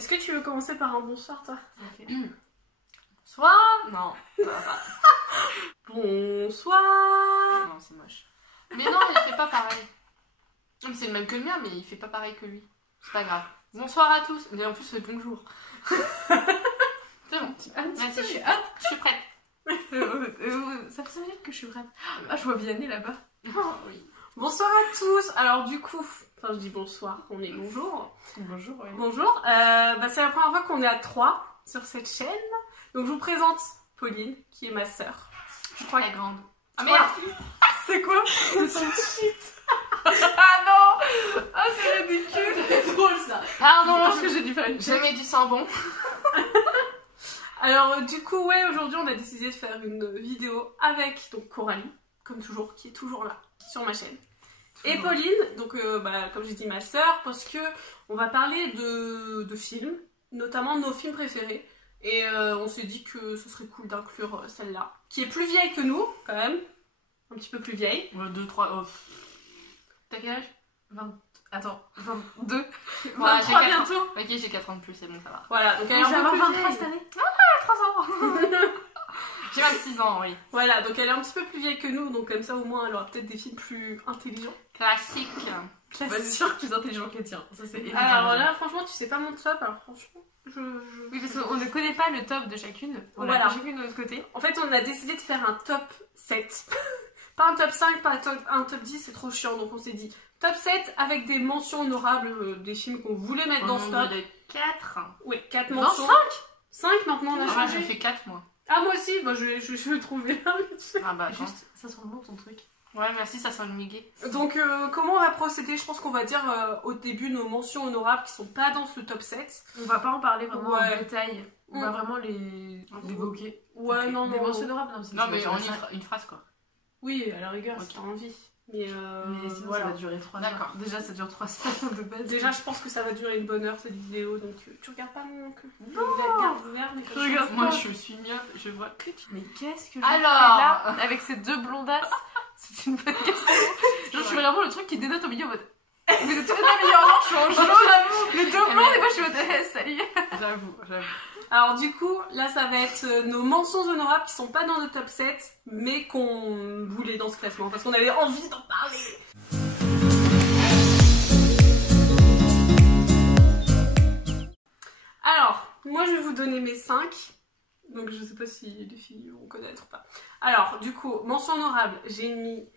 Est-ce que tu veux commencer par un bonsoir, toi? Ok. Bonsoir. Non, ça va pas. Bonsoir. Non, c'est moche. Mais non, il fait pas pareil. C'est le même que le mien, mais il fait pas pareil que lui. C'est pas grave. Bonsoir à tous. Mais en plus, c'est bonjour. C'est bon. Vas-y, je suis prête. Ça fait 5 minutes que je suis prête. Ah, je vois Vianney là-bas. Oui. Bonsoir à tous. Alors du coup, enfin je dis bonsoir, on est bonjour. Bonjour, oui. Bonjour. C'est la première fois qu'on est à 3 sur cette chaîne. Donc je vous présente Pauline, qui est ma sœur. Je crois qu'elle est grande. Ah merde. C'est quoi? C'est son shit. Ah non! Ah, c'est ridicule! C'est drôle ça. Je Pardon, pense que j'ai dû faire une je mets du sang bon. Alors du coup, ouais, aujourd'hui on a décidé de faire une vidéo avec donc Coralie, comme toujours, qui est toujours là sur ma chaîne. Et Pauline, donc comme j'ai dit ma sœur, parce que on va parler de films, notamment de nos films préférés. Et on s'est dit que ce serait cool d'inclure celle-là, qui est plus vieille que nous, quand même. Un petit peu plus vieille. 2, 3, T'as quel âge? 20... Attends, 22. Voilà, 23 j'ai 4 bientôt. ans. Ok, j'ai 4 ans de plus, c'est bon, ça va. Voilà, donc elle est Je vais un peu avoir plus 23 vieille. cette année. 3 ans. J'ai 26 ans, oui. Voilà, donc elle est un petit peu plus vieille que nous, donc comme ça au moins elle aura peut-être des films plus intelligents. Classique. Bah, c'est sûr que plus intelligent que le tien. Ça, c'est évident. Alors là, franchement, tu sais pas mon top, alors franchement, Oui, parce qu'on ne connaît pas le top de chacune. On Voilà. l'a fait chacune de notre côté. En fait, on a décidé de faire un top 7. Pas un top 5, pas un top 10, c'est trop chiant, donc on s'est dit top 7 avec des mentions honorables des films qu'on voulait mettre dans ce top. de 4. Oui, 4 Non, mentions. 5. 5 maintenant, on a Ah, changé. j'ai fait 4 moi. Ah, moi aussi, bah, je vais trouver là. Ah bah, attends. Juste, ça sent bon ton truc. Ouais, merci, ça sent le muguet. Donc, comment on va procéder? Je pense qu'on va dire au début nos mentions honorables qui sont pas dans ce top 7. On va pas en parler vraiment Ouais. en détail. On va vraiment les évoquer. Ouais, Ok. non, Des non. mentions honorables, non, Non, mais en une phrase quoi. Oui, à la rigueur, Ok. si t'as envie. Mais, Mais sinon, voilà. ça va durer 3 heures. D'accord. Déjà, ça dure 3 heures de base. Déjà, je pense que ça va durer une bonne heure cette vidéo, donc tu regardes pas mon cul. Non. Je la garde ouverte, mais Je regarde Moi, pas. je suis myope, je vois que tu. Mais qu'est-ce que je Alors. fais là avec ces deux blondasses? C'est une bonne question. Genre, je suis vraiment le truc qui dénote au milieu en mode. Vous êtes très améliorés, je suis en jaune, les deux blondes, et moi je suis en mode salut. J'avoue. Alors du coup, là ça va être nos mentions honorables qui sont pas dans le top 7, mais qu'on voulait dans ce classement, parce qu'on avait envie d'en parler. Alors, moi je vais vous donner mes 5, donc je sais pas si les filles vont connaître ou pas. Alors, du coup, mention honorable, j'ai mis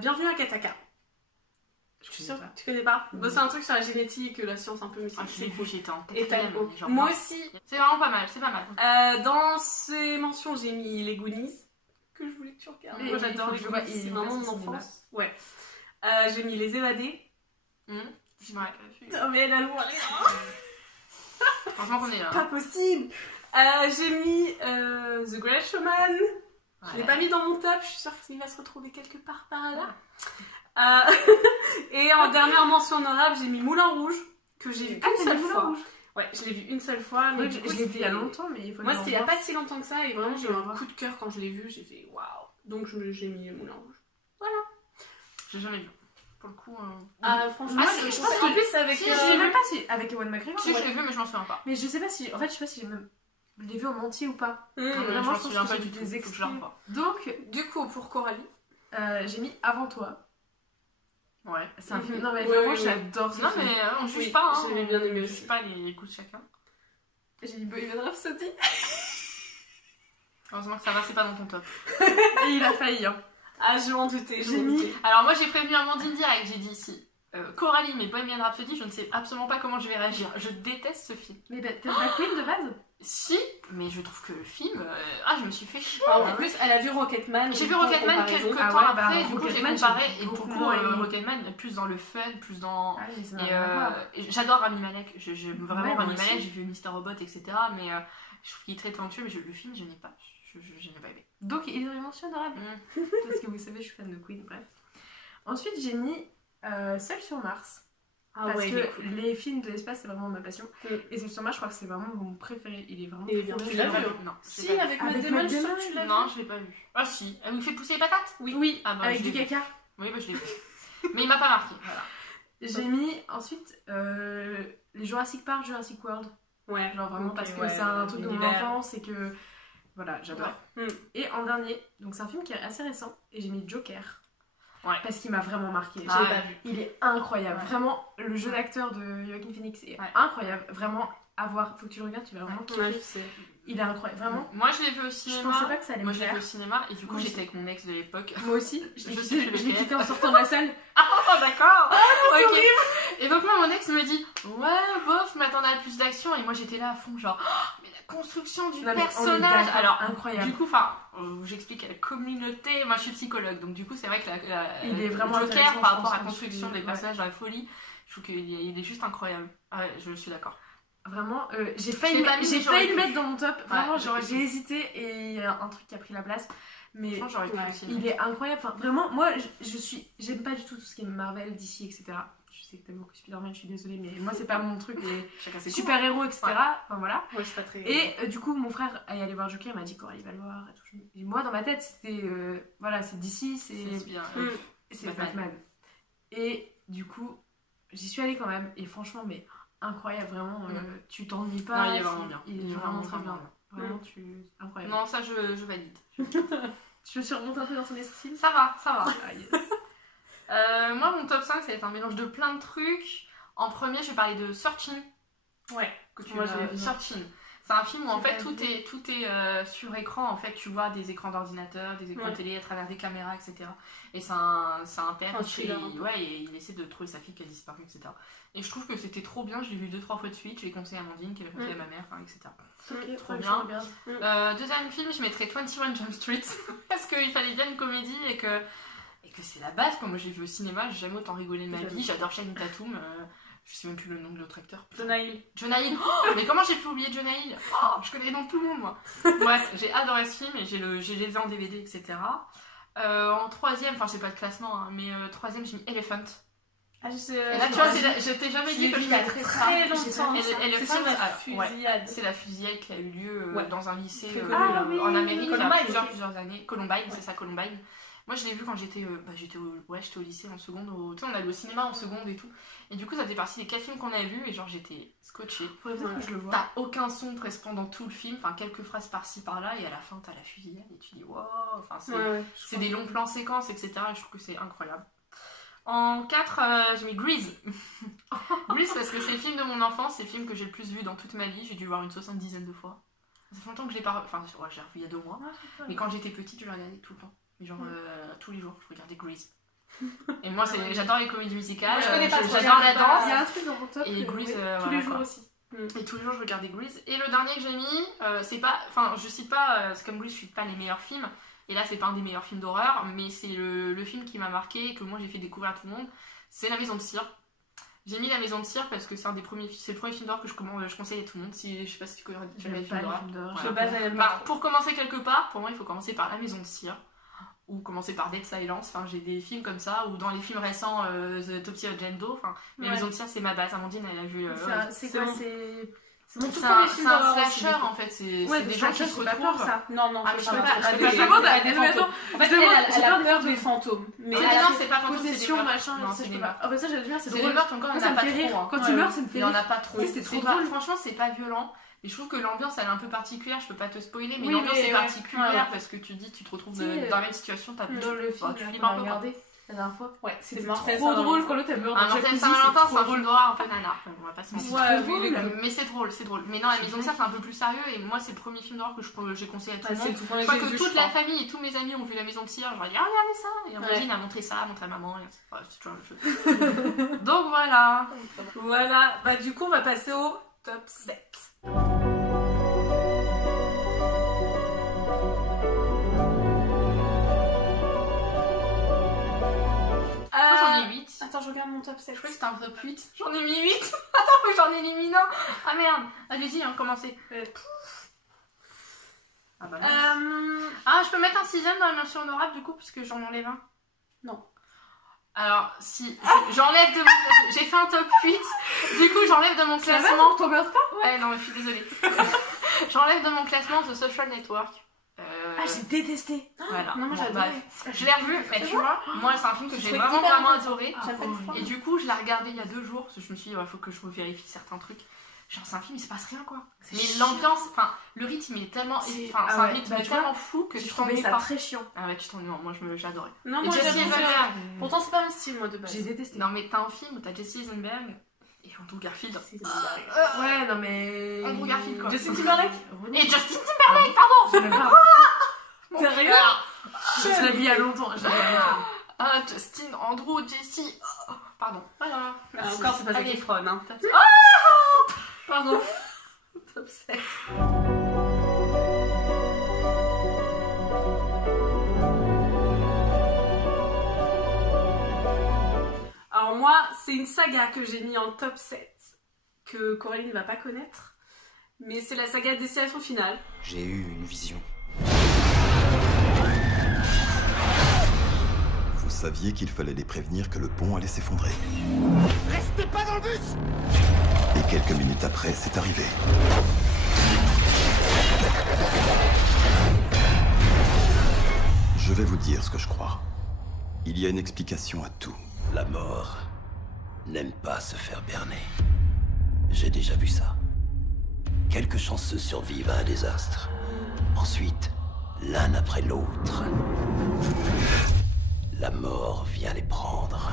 Bienvenue à Kataka. Je suis sûre que tu connais pas. Bon, c'est un truc sur la génétique, la science un peu, mais Ah, c'est j'ai cool. vu, j'étais en Et t'as- quatrième, genre. moi aussi. C'est vraiment pas mal, c'est pas mal. Dans ces mentions, j'ai mis les Goonies, que je voulais que tu regardes. Et Moi j'adore faut les que je vois, Goonies, c'est il vraiment passe mon au cinéma. enfance. Ouais. J'ai mis les Évadés. Ouais. Non mais elle a loin. Franchement qu'on est là. Pas possible. J'ai mis The Great Showman. Je l'ai pas mis dans mon top, je suis sûre qu'il va se retrouver quelque part par là. Et en dernière mention honorable, j'ai mis Moulin Rouge, que j'ai vu une seule fois. Ouais, je l'ai vu une seule fois, mais du coup, Je l'ai vu il y a c'était- longtemps, mais il faut Moi, le c'était il y a revoir. pas si longtemps que ça, et vraiment, Ouais, j'ai eu je un vois. coup de cœur quand je l'ai vu, j'ai fait waouh. Donc, j'ai mis Moulin Rouge. J'ai jamais vu. Pour le coup. Ah, franchement, Ah, si, je je pense pense qu'en que- plus, c'est avec. si, Je sais même pas si avec Ewan McGregor. Si, je ouais. l'ai vu, mais je m'en souviens pas. Mais je sais pas si. En fait, je sais pas si j'ai même. Je l'ai vu en entier ou pas. Mmh. Non, mais Vraiment, je je m'en pense souviens que pas j'ai du vu tout. des Faut que je la extraits. revoie. Donc, du coup, pour Coralie. J'ai mis Avant toi. Ouais. C'est un Mhm. film. Non, mais Oui, vraiment, oui, oui. j'adore ce Non, film. mais on juge Oui, pas, hein. j'avais bien aimé On aussi. juge pas les goûts de chacun. J'ai mis Bohemian Rhapsody. Heureusement que ça va, c'est pas dans ton top. Et il a failli, hein. Ah, je m'en doutais, J'ai mis- Alors, moi, j'ai prévenu Amandine direct. J'ai dit si Coralie mais Bohemian Rhapsody, je ne sais absolument pas comment je vais réagir. Je déteste ce film. Mais t'aimes pas Queen de base? Si, mais je trouve que le film. Ah, je me suis fait chier. En plus, elle a vu Rocketman. J'ai et vu du coup, en Rocketman comparaison- quelques Ah temps ouais, après, bah, et du coup j'ai Rocketman, comparé, j'ai et pour beaucoup le coup moins aimé. Rocketman plus dans le fun, plus dans... Ah oui, ça n'a Et, rien à voir. et j'adore Rami Malek, j'aime vraiment Ouais, moi Rami aussi. Malek, j'ai vu Mr. Robot, etc. Mais je trouve qu'il est très talentueux, mais le film je n'ai pas, je n'ai pas aimé. Donc, il est dans les mentions honorables. Parce que vous savez, je suis fan de Queen, bref. Ensuite, j'ai mis Seul sur Mars. Ah Parce ouais, il est que cool. les films de l'espace, c'est vraiment ma passion. Mm. Et Seul sur Mars, je crois que c'est vraiment mon préféré. Il est vraiment. Il est bien. trop Tu bien. l'as vu, Non, je Si, l'ai pas avec Avec Matt Damon, Matt je suis sûre Damon. que tu vu. l'as vu. Non, je l'ai pas vu. Ah si, elle vous fait pousser les patates. Oui, Ah bah, avec je du l'ai vu. caca. Oui, bah je l'ai vu. Mais il m'a pas marqué, voilà. J'ai mis ensuite les Jurassic Park, Jurassic World. Ouais. Genre vraiment Ok, parce que ouais, c'est un truc de mon l'univers. enfance et que voilà, j'adore. Ouais. Et en dernier, donc c'est un film qui est assez récent et j'ai mis Joker. Ouais. Parce qu'il m'a vraiment marqué. Ah, J'ai ouais. pas vu. Il est incroyable. Ouais. Vraiment, le jeu d'acteur de Joaquin Phoenix est Ouais. incroyable. Vraiment, à voir. Faut que tu le regardes, tu vas vraiment kiffer. Ouais, je sais. Il est incroyable. Vraiment, Moi, je l'ai vu au je cinéma. pensais pas que ça allait Moi, me je l'ai vu plaire. au cinéma et du coup, Moi j'étais aussi. avec mon ex de l'époque. Moi aussi, je l'ai Je sais quitté, plus je l'ai lequel. quitté en sortant de la salle. Oh, d'accord. c'est Ok. Et donc, moi, mon ex me dit ouais, bof, m'attendais à plus d'action. Et moi, j'étais là à fond, genre, oh, mais la construction du Non, mais on est personnage. d'accord, Alors, incroyable. du coup, enfin, j'explique à la communauté. Moi, je suis psychologue, donc du coup, c'est vrai que Il est vraiment Joker, intéressant, par je rapport à pense, la construction là-dessus. des personnages dans la folie, je trouve qu'il est juste incroyable. Ah ouais, je suis d'accord. Vraiment, j'ai Je failli, l'ai pas mis, mais j'ai j'aurais failli le pu. mettre dans mon top. Vraiment, j'aurais j'ai pu. hésité et il y a un truc qui a pris la place. Mais Franchement, j'aurais pu Ouais. aussi. il est incroyable. Enfin, vraiment, moi, j'aime pas du tout tout ce qui est Marvel, DC, etc. Je sais que t'aimes beaucoup Spider-Man, je suis désolée, mais moi, c'est pas mon truc. Les Chacun ses goûts. super-héros, etc. Ouais. Enfin, voilà. Moi, je suis pas très. Et du coup, mon frère est allé voir Joker, il m'a dit Coralie va le voir. Et tout. Et moi, dans ma tête, c'était. Voilà, c'est DC, C'est bien. c'est Batman. Batman. Et du coup, j'y suis allée quand même. Et franchement, mais incroyable, vraiment. Tu t'ennuies pas. Non, il est vraiment bien. Il est vraiment très bien. Vraiment, incroyable. Non, ça, je valide. Je surmonte un peu dans son estime. Ça va, ça va. Ah, yes. Moi, mon top 5, ça va être un mélange de plein de trucs. En premier, je vais parler de Searching. Ouais. Que tu Moi, as je l'ai vu. Searching. C'est un film où en J'ai fait pas tout vu. est sur écran. En fait, tu vois des écrans d'ordinateur, des écrans Ouais. de télé à travers des caméras, etc. Et c'est un père Un qui thriller, un peu. ouais, et il essaie de trouver sa fille qui a disparu, etc. Et je trouve que c'était trop bien. Je l'ai vu 2-3 fois de suite. Je l'ai conseillé à Amandine, qui l'a conseillé à ma mère, enfin, etc. Ok, Trop faut que je bien. regarde. Deuxième film, je mettrais 21 Jump Street parce qu'il fallait bien une comédie et que c'est la base. Moi, je l'ai vu au cinéma, j'ai jamais autant rigolé de ma vie. J'adore Channing Tatum. Je sais même plus le nom de l'autre acteur. Jonah Hill. Jonah Hill. Oh, mais comment j'ai pu oublier Jonah Hill? Oh, je connais les noms de tout le monde, moi. Bref, j'ai adoré ce film et j'ai les ai en DVD, etc. En troisième, enfin, c'est pas le classement, hein, mais troisième, j'ai mis Elephant. Ah, je sais. Et là, tu vois, je t'ai jamais dit que je mettrais ça. très longtemps. C'est sur la ouais. fusillade. C'est la fusillade qui a eu lieu Ouais. dans un lycée Très connu, là. en Amérique il y a Columbine. plusieurs années. Columbine, c'est ça, Columbine. Moi, je l'ai vu quand j'étais au lycée en seconde. Tu sais, on allait au cinéma en seconde et tout. Et du coup, ça faisait partie des 4 films qu'on a vus et genre, j'étais scotchée. Faudrait peut-être que je le vois. T'as aucun son presque pendant tout le film, enfin quelques phrases par-ci par-là, et à la fin, t'as la fusillade et tu dis wow, enfin c'est Ouais, ouais. c'est des longs plans séquences, etc. Et je trouve que c'est incroyable. En 4, j'ai mis Grease. Grease parce que c'est le film de mon enfance, c'est le film que j'ai le plus vu dans toute ma vie. J'ai dû le voir une 70aine de fois. Ça fait longtemps que je l'ai pas. Enfin, ouais, j'ai revu il y a 2 mois. Mais quand j'étais petite, je le regardais tout le temps. Genre, tous les jours, je regardais Grease. Et moi, j'adore les comédies musicales. Moi, je connais pas trop, J'adore la j'aime pas. danse. Il y a un truc dans mon top. Et Grease, oui. Tous voilà, les jours quoi. aussi. Et tous les jours je regardais Grease. Et le dernier que j'ai mis, c'est pas. Enfin, je cite pas. C'est comme Grease, je cite pas les meilleurs films. Et là, c'est pas un des meilleurs films d'horreur. Mais c'est le film qui m'a marqué et que moi j'ai fait découvrir à tout le monde. C'est La Maison de Cire. J'ai mis La Maison de Cire parce que c'est le premier film d'horreur que je conseille à tout le monde. Je sais pas si tu connais jamais les J'aime films pas les d'horreur. films d'horreur. Voilà. De base, elle aime Bah, pas. pour commencer quelque part, pour moi, il faut commencer par La Maison de Cire. Ou commencer par Dead Silence. Enfin, j'ai des films comme ça. Ou dans les films récents, The Autopsy of Jane Doe. Enfin, La Ouais. Maison de Cire, c'est ma base. Amandine, elle a vu. C'est c'est quoi bon. C'est mon tout C'est premier un film d'horreur aussi, slasher du coup. en fait. C'est Ouais, des gens qui se j'ai pas peur, retrouvent. ça. Non, non, Ah, mais je je peux peux pas- pas. je peux Je pas- demande à des mais attends, fantômes. En fait, je demande- elle j'ai a peur des peur fantômes. des fantômes. Mais Ah, elle a non, fait- c'est pas fantôme, c'est des Possession, meurtres. machin, Non, ça, c'est je des peux pas. meurtres. Ah bah ça j'aime bien, c'est C'est des drôle. meurtres encore, Moi il n'y ça en me a fait pas rire. trop. hein. Quand Ouais. tu meurs, ça me fait Il y en rire. a pas trop. Oui, c'était trop pas- drôle. Franchement, c'est pas violent. Mais je trouve que l'ambiance elle est un peu particulière. Je peux pas te spoiler, mais Oui, l'ambiance mais est ouais. particulière Ouais. parce que tu dis, tu te retrouves Si, dans la même situation. T'as Dans le film, tu là, flippes qu'on a un peu. quoi. regardé la dernière fois. Ouais, C'était c'est mortel. trop drôle quand l'autre elle meurt Un dans le Mortel jacuzzi, Saint-Valentin, c'est trop un film drôle. d'horreur un peu nanar. On va pas se mentir. Ouais, C'est oui, drôle. il est cool. Mais c'est drôle, c'est drôle. Mais non, La Maison de Cire, c'est un peu plus sérieux. Et moi, c'est le premier film d'horreur que j'ai conseillé à tout Ouais, le c'est monde. le tout premier Je crois que j'ai que vu, toute je la crois. famille et tous mes amis ont vu La Maison de Cire. Genre, regardez ça. Et Amandine a montré ça, a montré à maman. Et c'est toujours la même chose. Donc voilà. Voilà, bah du coup on va passer au top 7. Moi, j'en ai 8. Attends, je regarde mon top 7. Je crois que c'était un top 8. J'en ai mis 8. Attends, faut que j'en élimine un. Ah merde. Allez-y, hein, commencez. Ah bah non. Ah, je peux mettre un 6ème dans la mention honorable du coup, puisque j'en enlève un. Non. Alors, si. J'enlève de mon. J'ai fait un top 8. Du coup, j'enlève de mon Ça va, classement. ton meurt pas? Ouais, non, je suis désolée. J'enlève de mon classement The Social Network. Ah, j'ai détesté. Voilà. Non, moi Bon, j'ai bref. adoré. Je l'ai revu, mais tu vois, moi c'est un film que j'ai trouve vraiment hyper vraiment intéressant. adoré. J'aime pas l'histoire. Et du coup, je l'ai regardé il y a 2 jours, parce que je me suis dit, il faut que je vérifie certains trucs. Genre, c'est un film, il se passe rien quoi. Mais chiant. l'ambiance, enfin, le rythme il est tellement. C'est- Enfin, c'est ah un ouais, rythme bah, tu vois, tellement fou que J'ai tu trouvé t'ennuies ça pas. très chiant. Ah ouais, tu t'ennuies, non, moi j'adorais. Non, Et moi Jesse j'aime bien. Eisenberg. Pourtant, c'est pas mon style, moi, de base. J'ai détesté. Non, mais t'as un film où t'as Jesse Eisenberg et Andrew Garfield. Ouais, non mais. Andrew Garfield, quoi. Justin Timberlake Et Justin Timberlake, pardon. Je sais même pas. Sérieux Je l'ai vu il y a longtemps. je l'ai vu il y a longtemps. Ah, Justin, Andrew, Jesse. Oh, pardon. Voilà. Ah, encore, c'est pas Zac Allez. Efron, hein. Pardon. Top 7. Alors moi, c'est une saga que j'ai mis en top 7, que Coralie ne va pas connaître, mais c'est la saga Destination Finale. J'ai eu une vision. Vous saviez qu'il fallait les prévenir que le pont allait s'effondrer. Restez pas dans le bus! Et quelques minutes après, c'est arrivé. Je vais vous dire ce que je crois. Il y a une explication à tout. La mort n'aime pas se faire berner. J'ai déjà vu ça. Quelques chanceux survivent à un désastre. Ensuite, l'un après l'autre, la mort vient les prendre.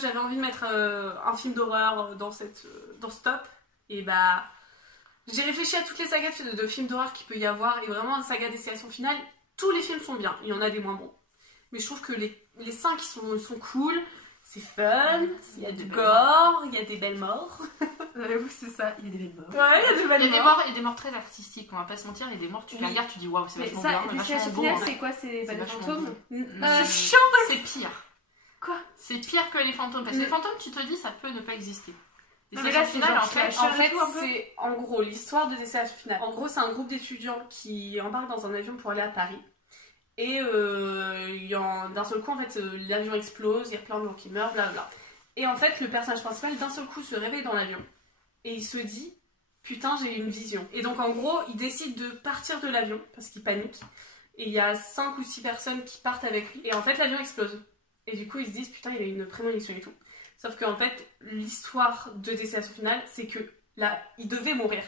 J'avais envie de mettre un film d'horreur dans ce top, et bah j'ai réfléchi à toutes les sagas de films d'horreur qu'il peut y avoir, et vraiment, la saga Destination Finale, tous les films sont bien, il y en a des moins bons. Mais je trouve que les 5 sont cool, c'est fun, il y a du gore, il y a des belles morts. J'avoue, c'est ça, il y a des belles morts. Ouais, il y a des Il belles y a des morts. morts et des morts très artistiques, on va pas se mentir, il y a des morts, tu les Oui. regardes, tu dis waouh, c'est Mais vachement ça, bien, mais Destination vachement beau. Finale, en fait. c'est quoi? C'est C'est pas des vachement fantômes? C'est chiant, c'est pire. Quoi? C'est pire que les fantômes, parce que les fantômes, tu te dis, ça peut ne pas exister. Non, Et mais c'est là, au c'est final, genre en fait, slasher. En fait, tout un peu. c'est en gros l'histoire de Destination Finale. En gros, c'est un groupe d'étudiants qui embarquent dans un avion pour aller à Paris. Et d'un seul coup, en fait, l'avion explose, il y a plein de gens qui meurent, blablabla. Et en fait, le personnage principal, d'un seul coup, se réveille dans l'avion. Et il se dit, putain, j'ai eu une vision. Et donc, en gros, il décide de partir de l'avion, parce qu'il panique. Et il y a 5 ou 6 personnes qui partent avec lui. Et en fait, l'avion explose. Et du coup, ils se disent, putain, il a eu une prémonition et tout. Sauf qu'en fait, l'histoire de Destination Finale, c'est que là, ils devaient mourir.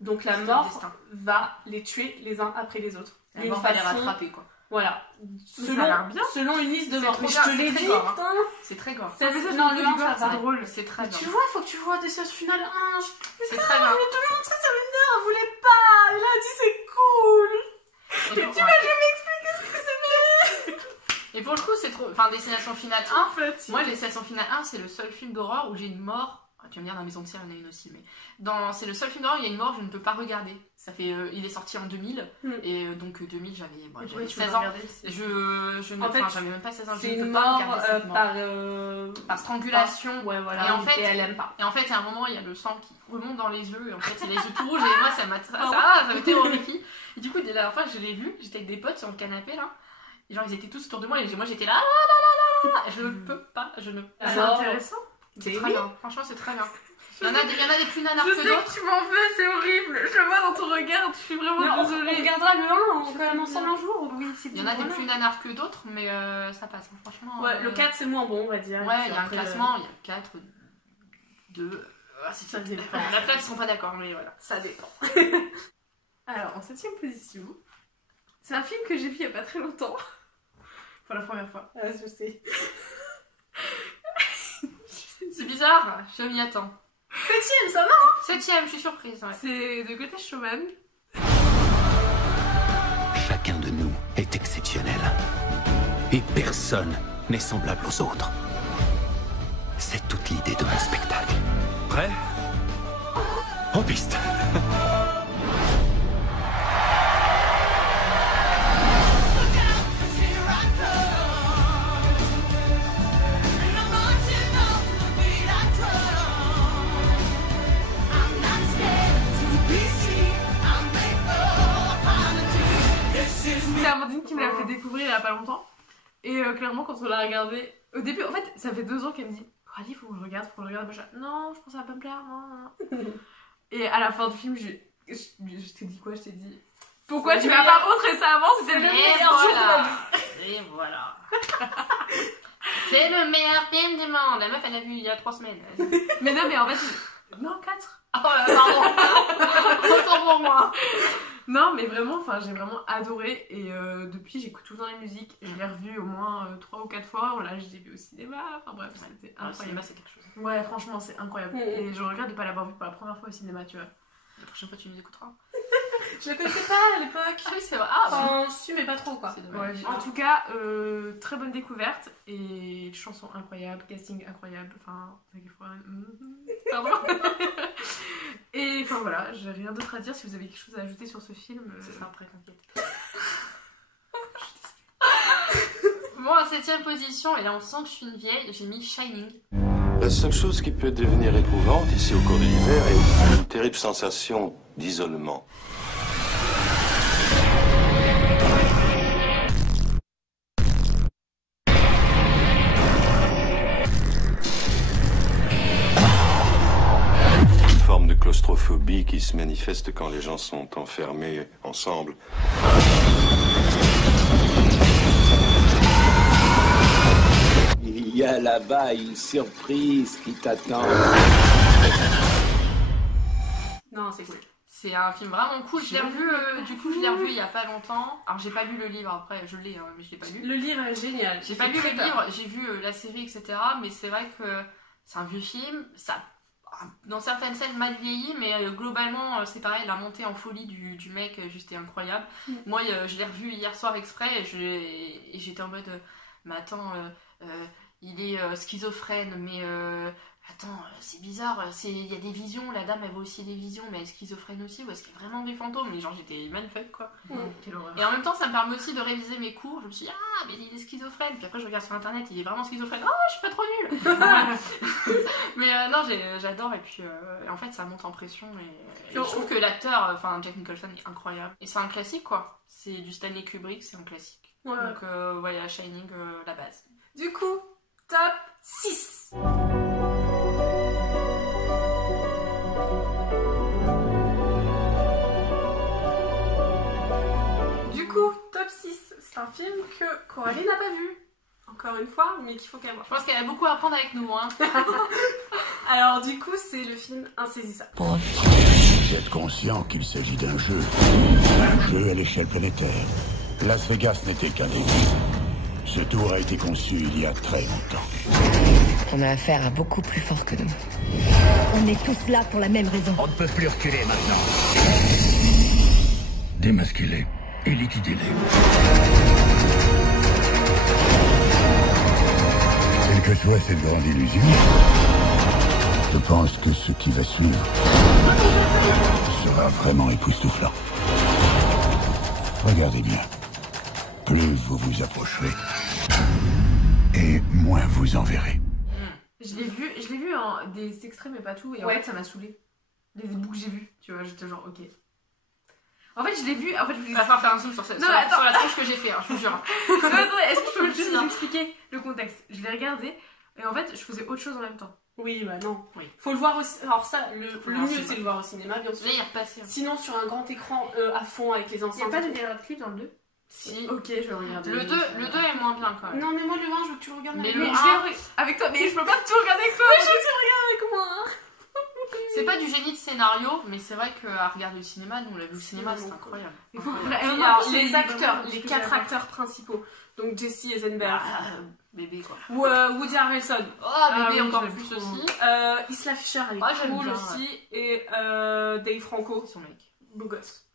Donc la C'est le mort destin. va les tuer les uns après les autres. La D'une mort va les façon- rattraper, quoi. Voilà. ça a l'air bien. Selon une liste de C'est morts. trop Mais bien, je te c'est l'ai très dit, gore, hein. putain. C'est très gore. Ça, Mais ça, non, je le trouve 1, ça gore, c'est va. drôle. C'est très bien. Tu vois, faut que tu vois Destination Finale 1. C'est très bien. Je vais te le montrer, ça m'énerve. Elle voulait pas. Elle a dit c'est cool. Et pour- ouais. Et pour le coup, c'est trop. Enfin, Destination Finale 1. En fait, Moi, Destination Finale 1, c'est le seul film d'horreur où j'ai une mort. Ah, tu vas me dire, dans la Maison de Cire, il y en a une aussi, mais c'est le seul film d'horreur où il y a une mort, je ne peux pas regarder. Ça fait, il est sorti en 2000, et donc 2000, j'avais Pourquoi tu 16 veux ans. regarder? Je ne, En fait, enfin, j'avais même pas 16 ans. c'est je ne une peux pas mort regarder cette mort. par Par strangulation. Ouais, voilà. Et en fait- elle aime pas. Et en fait, à un moment, il y a le sang qui remonte dans les yeux, et en fait, il a les yeux tout rouges, et moi, ça m'était horrifié. Et du coup, dès la dernière fois que je l'ai vu, j'étais avec des potes sur le canapé, là, et genre, ils étaient tous autour de moi, et moi, j'étais là, je ne peux pas, je ne. C'est Alors, intéressant. C'est t'es très bien, franchement, c'est très bien. Il y en a des plus nanars Je que sais d'autres. que tu m'en veux, c'est horrible. Je le vois dans ton regard, je suis Mais vraiment on désolée. regardera le 1 Je quand même sais ensemble bien. un jour. Oui, c'est Il y en a des plus nanars que d'autres, mais ça passe, hein, franchement. Ouais, le 4 c'est moins bon, on va dire. Ouais, Et il puis y a un après, classement, il y a 4, 2. Ça dépend. La plate, ils sont pas d'accord, mais voilà. Ça dépend. Alors, en 7ème position, c'est un film que j'ai vu il y a pas très longtemps. Pour la première fois. Ah, je sais. C'est bizarre, je m'y attends. 7ème, ça va. 7ème, je suis surprise. Ouais. C'est de Côté Showman. Chacun de nous est exceptionnel. Et personne n'est semblable aux autres. C'est toute l'idée de mon spectacle. Prêt? En piste. C'est Amandine qui me l'a fait découvrir il y a pas longtemps. Et clairement, quand on l'a regardé, au début, en fait, ça fait 2 ans qu'elle me dit Coralie, faut que je regarde, faut que je regarde. Machin. Non, je pense que ça va pas me plaire, non. Et à la fin du film, je t'ai dit quoi? Je t'ai dit Pourquoi tu m'as pas montré ça avant? C'était le meilleur jour de ma vie. Et voilà. C'est le meilleur film du monde. La meuf, elle l'a vu il y a 3 semaines. Mais non, mais en fait... Non, 4. Ah, pardon. Autant pour moi. Non, mais vraiment, enfin, j'ai vraiment adoré. Et depuis, j'écoute tout le temps les musiques. Je l'ai revu au moins 3 ou 4 fois. Là, je l'ai vu au cinéma. Enfin bref, c'était Le incroyable. cinéma, c'est quelque chose. Ouais, franchement, c'est incroyable. Et je regrette de pas l'avoir vu pour la première fois au cinéma, tu vois. La prochaine fois, tu nous écouteras. Je le connaissais pas à l'époque. Ah oui, c'est vrai. Ah, Enfin, je suis, mais pas trop, quoi. c'est dommage. Ouais, en tout cas, très bonne découverte et chanson incroyable, casting incroyable, enfin, pardon. Et enfin voilà, j'ai rien d'autre à dire. Si vous avez quelque chose à ajouter sur ce film, Ça sera après, t'inquiète. Bon, en 7ème position, et là on sent que je suis une vieille, j'ai mis Shining. La seule chose qui peut devenir éprouvante ici au cours de l'hiver est une terrible sensation d'isolement. Une forme de claustrophobie qui se manifeste quand les gens sont enfermés ensemble. Il y a là-bas une surprise qui t'attend. Non, c'est cool. C'est un film vraiment cool. Je l'ai revu, je l'ai revu il y a pas longtemps. Alors j'ai pas lu le livre après, je l'ai, mais je l'ai pas lu. Le livre est génial. J'ai pas lu le livre, j'ai vu la série, etc. Mais c'est vrai que c'est un vieux film. Ça, dans certaines scènes, mal vieilli, mais globalement, c'est pareil. La montée en folie du mec, juste est incroyable. Moi, je l'ai revu hier soir exprès et j'étais en mode, mais attends, il est schizophrène, mais attends, c'est bizarre, il y a des visions, la dame elle voit aussi des visions, mais elle est schizophrène aussi, ou est-ce qu'il y a vraiment des fantômes? Mais genre j'étais mindfuck quoi. quelle horreur. Et en même temps ça me permet aussi de réviser mes cours, je me suis dit ah mais il est schizophrène, puis après je regarde sur internet, il est vraiment schizophrène, oh je suis pas trop nulle. Mais non j'adore, et puis en fait ça monte en pression, et je trouve que l'acteur, enfin Jack Nicholson est incroyable, et c'est un classique quoi, c'est du Stanley Kubrick, c'est un classique. Ouais. Donc voilà, Shining, la base. Du coup, top 6. Du coup, top 6, c'est un film que Coralie n'a pas vu. Encore une fois, mais qu'il faut qu'elle voie. Je pense qu'elle a beaucoup à apprendre avec nous, hein. Alors du coup, c'est le film Insaisissable. Vous êtes conscient qu'il s'agit d'un jeu. Un jeu à l'échelle planétaire. Las Vegas n'était qu'un début. Ce tour a été conçu il y a très longtemps. On a affaire à beaucoup plus fort que nous. On est tous là pour la même raison. On ne peut plus reculer maintenant. Démasquez-les et liquidez-les. Quelle que soit cette grande illusion, je pense que ce qui va suivre sera vraiment époustouflant. Regardez bien. Plus vous vous approcherez, et moins vous en verrez. Je l'ai vu en des extraits, mais pas tout, et en Ouais. fait ça m'a saoulée. Les bouts que j'ai vus, tu vois, j'étais genre ok. En fait, je l'ai vu, en fait, je vous Il va falloir faire un zoom sur, Non, attends. sur la tronche que j'ai fait, hein, je vous jure. Non, attendez, est-ce que je peux juste Continue. vous expliquer le contexte? Je l'ai regardé, et en fait, je faisais autre chose en même temps. Oui, bah non. Oui. Faut le voir aussi. Alors ça, le le voir au mieux cinéma. c'est de le voir au cinéma, bien sûr. Là, il est repassé. hein. Sinon, sur un grand écran à fond avec les Il n'y a enceintes. pas de Daniel Radcliffe dans le 2? Si. Ok, je vais regarder. Le 2 est moins bien quand même. Non, mais moi, le 1, je veux que tu le regardes Mais avec le moi. Mais je vais avec toi, mais je peux pas tout regarder avec toi! avec moi. Hein. C'est pas du génie de scénario, mais c'est vrai qu'à regarder au cinéma, nous on l'a vu au cinéma, C'est c'est vraiment incroyable. Il faut Incroyable. Puis, vraiment alors, que les c'est acteurs, vraiment les ce que 4 j'ai acteurs principaux. Donc Jesse Eisenberg, Bébé quoi. ou Woody Harrelson, Oh, bébé oui, encore j'aime plus trop. aussi. Isla Fisher, elle est Ouais, j'aime cool bien, aussi, et Dave Franco, Son mec. beau gosse.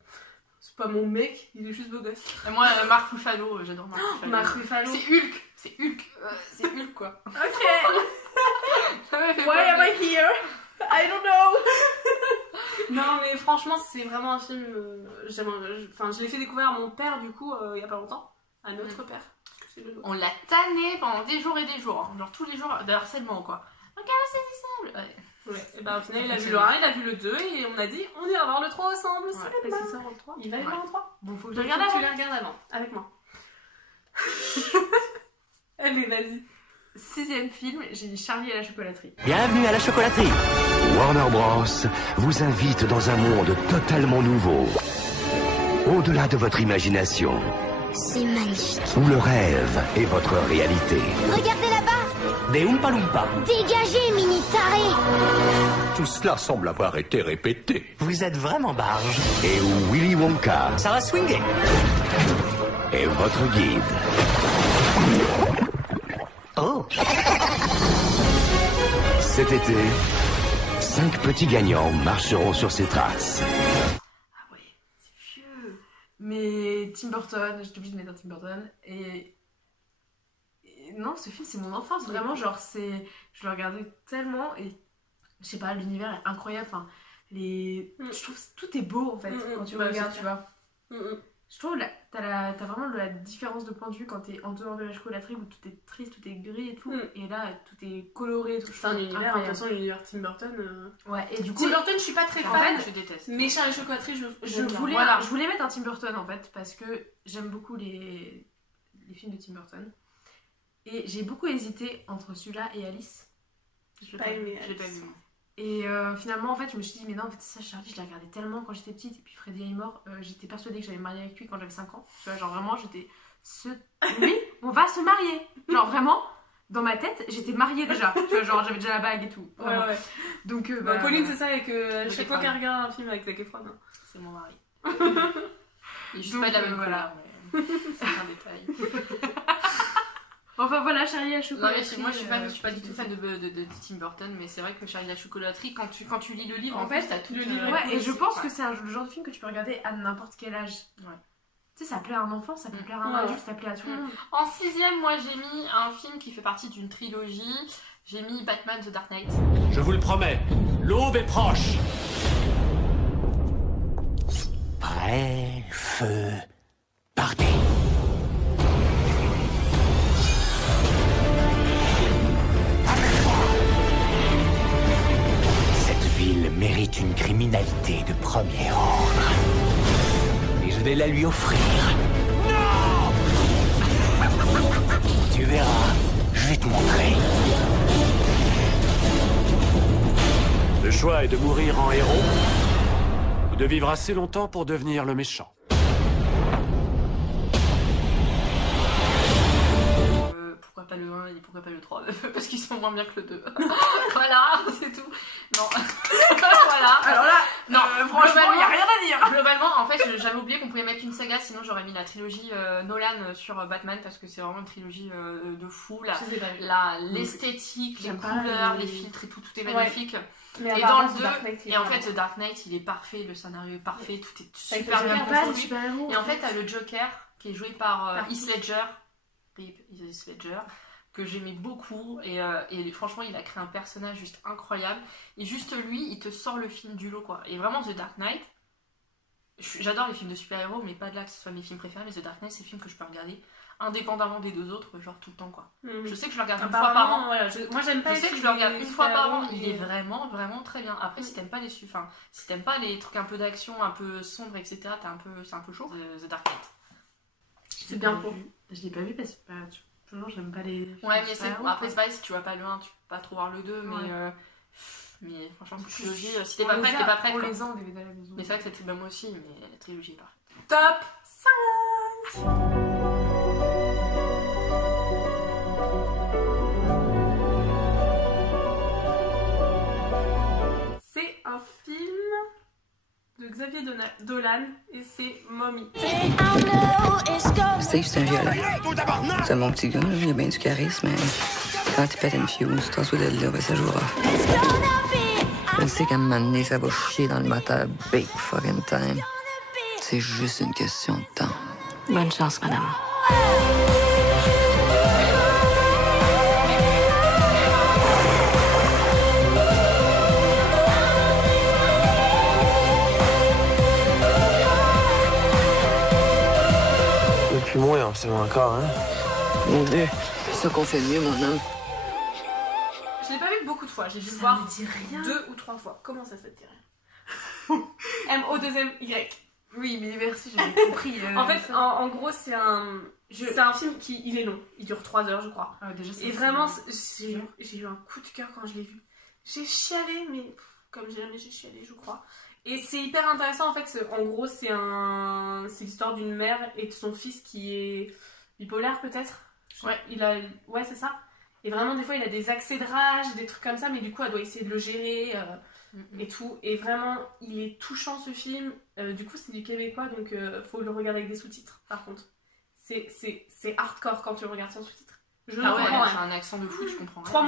C'est pas mon mec, il est juste beau gosse. Et moi, Mark Ruffalo, j'adore Mark Ruffalo. Mark Ruffalo. C'est Hulk, c'est Hulk, c'est Hulk quoi. Ok! Ça m'a fait Why peur, am I here? I don't know! Non, mais franchement, c'est vraiment un film. Enfin, je l'ai fait découvrir à mon père, du coup, il y a pas longtemps. À notre père. Parce que c'est le On l'a tanné pendant des jours et des jours. Hein. Genre tous les jours de harcèlement quoi. Regarde, c'est Insaisissable. Ouais. Ouais, et bah au final, il a vu le 1, il a vu le 2, et on a dit, on ira voir le 3 ensemble. Ouais, c'est Parce qu'il sort en 3. Il va y voir le 3. Bon, faut que Je je regarde regarde tu les regardes avant, avec moi. Allez, vas-y. 6ème film, j'ai mis Charlie à la chocolaterie. Bienvenue à la chocolaterie. Warner Bros. Vous invite dans un monde totalement nouveau. au-delà de votre imagination, C'est magnifique. où le rêve est votre réalité. Regardez là-bas. Des Oompa Loompa. Dégagez, mini taré. Tout cela semble avoir été répété. Vous êtes vraiment barge. Et où Willy Wonka. Ça va swinguer. Et votre guide. Oh. Cet été, 5 petits gagnants marcheront sur ses traces. Ah ouais, c'est vieux. Mais Tim Burton, j'étais obligée de mettre un Tim Burton. Et non, ce film, c'est mon enfance. Vraiment, genre, je le regardais tellement. Et je sais pas, l'univers est incroyable. Enfin, je trouve que tout est beau en fait quand tu regardes, tu vois. Je trouve t'as vraiment la différence de point de vue quand t'es en dehors de la chocolaterie où tout est triste, tout est gris et tout. Et là, tout est coloré. C'est un univers, de toute façon, l'univers Tim Burton. Ouais, et du coup. Tim Burton, je suis pas très fan. En fait, je déteste. Mais Charlie Chocolaterie, je voulais mettre un Tim Burton en fait parce que j'aime beaucoup les films de Tim Burton. Et j'ai beaucoup hésité entre celui-là et Alice. Je l'ai pas aimé. Et finalement, en fait, je me suis dit, mais non, en fait, ça, Charlie, je l'ai regardé tellement quand j'étais petite. Et puis Freddy est mort, j'étais persuadée que j'allais me marier avec lui quand j'avais 5 ans. Tu vois, genre vraiment, j'étais. Oui, on va se marier. Genre vraiment, dans ma tête, j'étais mariée déjà. Tu vois, genre j'avais déjà la bague et tout. Ouais. Donc, Pauline, c'est ça, avec chaque fois qu'elle regarde un film avec Zac Efron. C'est mon mari. Il est juste pas de la même couleur, mais c'est un détail. Enfin voilà, Charlie la chocolaterie. Non, mais moi je suis pas du tout fan de Tim Burton, mais c'est vrai que Charlie la chocolaterie, quand tu lis le livre, en fait, t'as tout le livre. Ouais, et je pense que c'est le genre de film que tu peux regarder à n'importe quel âge. Ouais. Tu sais, ça plaît à un enfant, ça peut plaire à un adulte, ça plaît à tout le monde. En 6ème, moi j'ai mis un film qui fait partie d'une trilogie. J'ai mis Batman The Dark Knight. Je vous le promets, l'aube est proche. Prêt, feu, partez. Ville mérite une criminalité de premier ordre. Et je vais la lui offrir. Non! Tu verras, je vais te montrer. Le choix est de mourir en héros ou de vivre assez longtemps pour devenir le méchant. Pourquoi pas le 1 et pourquoi pas le 3? Parce qu'ils sont moins bien que le 2. Voilà, c'est tout. Non. Voilà. Alors là, non, franchement, il n'y a rien à dire. Globalement, en fait, j'avais oublié qu'on pouvait mettre une saga, sinon j'aurais mis la trilogie Nolan sur Batman parce que c'est vraiment une trilogie de fou. L'esthétique, les couleurs, les filtres et tout est magnifique. Ouais. Et dans le 2, et en fait, The Dark Knight, il est parfait, le scénario est parfait, tout est super bien construit. Et en fait, t'as le Joker qui est joué par Heath Ledger. Heath Ledger, que j'aimais beaucoup et franchement il a créé un personnage juste incroyable et juste lui il te sort le film du lot quoi. Et vraiment The Dark Knight, j'adore les films de super-héros mais pas de là que ce soit mes films préférés, mais The Dark Knight c'est le film que je peux regarder indépendamment des deux autres genre tout le temps quoi. Je sais que je le regarde une fois par an, moi j'aime pas, je sais que je le regarde une fois par an, il est vraiment très bien. Après si t'aimes pas si t'aimes pas les trucs un peu d'action, un peu sombre etc, c'est un peu chaud. The Dark Knight. C'est bien beau. Je l'ai pas vu parce que toujours j'aime pas les. Ouais, mais après c'est pareil, si tu vois pas le 1, tu peux pas trop voir le 2, mais franchement, cette trilogie, si t'es pas prête, t'es pas prête. On les a en DVD à la maison. Mais c'est vrai que cette trilogie, moi aussi, mais la trilogie est parfaite. Top 5. C'est un film de Xavier Dolan et c'est Mommy. Steve, c'est un violent. C'est un bon petit gars, il a bien du charisme, mais quand il pète une fuse, t'en-toi de là, ben ça jouera. Je sais qu'à un moment donné, ça va chier dans le moteur big fucking time. C'est juste une question de temps. Bonne chance, madame. Depuis moi, c'est moi encore, hein? Mon Dieu, c'est ça qu'on fait mieux, mon homme. Je l'ai pas vu beaucoup de fois, j'ai dû le voir 2 ou 3 fois. Comment ça te dit rien? M-O-2-M-Y. Oui, mais merci, j'ai compris. En fait, en gros, c'est un film qui il est long. Il dure 3 heures, je crois. Déjà, et vraiment, j'ai eu un coup de cœur quand je l'ai vu. J'ai chialé, mais comme jamais j'ai chialé, je crois. Et c'est hyper intéressant en fait, en gros c'est l'histoire d'une mère et de son fils qui est bipolaire peut-être. Ouais, ouais c'est ça. Et vraiment des fois il a des accès de rage, des trucs comme ça, mais du coup elle doit essayer de le gérer et tout. Et vraiment il est touchant ce film. Du coup c'est du québécois donc faut le regarder avec des sous-titres par contre. C'est hardcore quand tu le regardes sans sous-titres. Je ah ouais, j'ai un accent de fou, je comprends rien.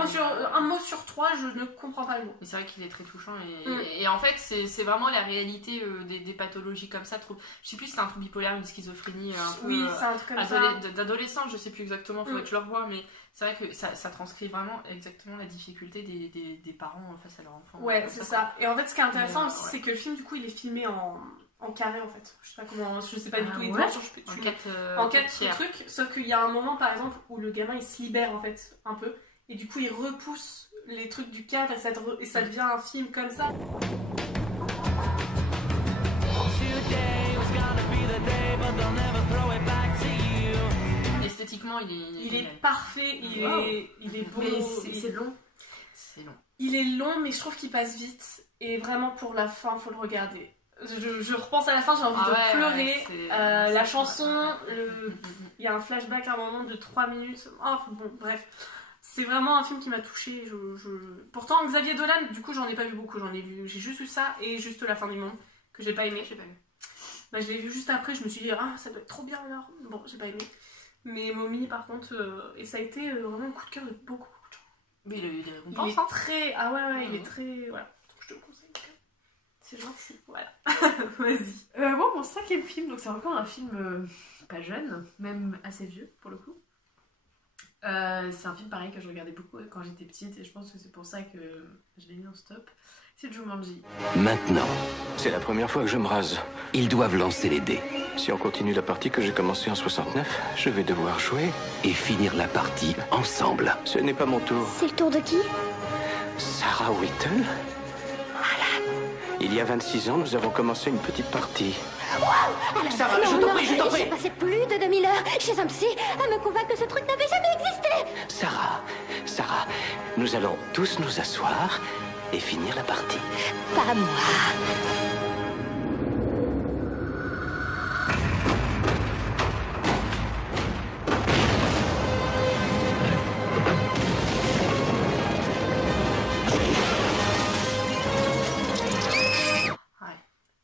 Un mot sur 3, je ne comprends pas le mot. Mais c'est vrai qu'il est très touchant et en fait c'est vraiment la réalité des pathologies comme ça. Je sais plus si c'est un truc bipolaire, une schizophrénie un peu oui, c'est un truc comme ça. D'adolescent, je sais plus exactement, faudrait que je le revoie, mais c'est vrai que ça transcrit vraiment exactement la difficulté des parents face à leur enfant. Ouais, c'est ça. Et en fait ce qui est intéressant aussi c'est que le film du coup il est filmé en carré en fait, je sais pas comment, je sais pas du tout, il est en 4 trucs, sauf qu'il y a un moment par exemple où le gamin il se libère en fait un peu, et du coup il repousse les trucs du cadre et ça devient un film comme ça. Esthétiquement il est parfait, il est beau, mais c'est long. C'est long. Il est long mais je trouve qu'il passe vite, et vraiment pour la fin faut le regarder. Je repense à la fin, j'ai envie de pleurer. La chanson, il y a un flashback à un moment de 3 minutes. Oh, bon, bref. C'est vraiment un film qui m'a touchée. Pourtant, Xavier Dolan, du coup, j'en ai pas vu beaucoup. J'ai juste vu ça et juste La fin du monde, que j'ai pas aimé. Bah, je l'ai vu juste après, je me suis dit, ah, ça doit être trop bien alors. Bon, j'ai pas aimé. Mais Mommy, par contre, et ça a été vraiment un coup de cœur de beaucoup de gens. Mais il a eu des récompenses. Il est très. Ah ouais, il est très. Voilà. Donc, je te le conseille. C'est gentil, voilà. Vas-y. Bon, mon 5e film, donc c'est encore un film pas jeune, même assez vieux pour le coup. C'est un film pareil que je regardais beaucoup quand j'étais petite et je pense que c'est pour ça que je l'ai mis en stop. C'est Jumanji. Maintenant, c'est la première fois que je me rase. Ils doivent lancer les dés. Si on continue la partie que j'ai commencée en 69, je vais devoir jouer et finir la partie ensemble. Ce n'est pas mon tour. C'est le tour de qui? Sarah Whittle. Il y a 26 ans, nous avons commencé une petite partie. Wow, Sarah, je t'en prie. J'ai passé plus de 2000 heures chez un psy à me convaincre que ce truc n'avait jamais existé. Sarah, nous allons tous nous asseoir et finir la partie. Pas moi.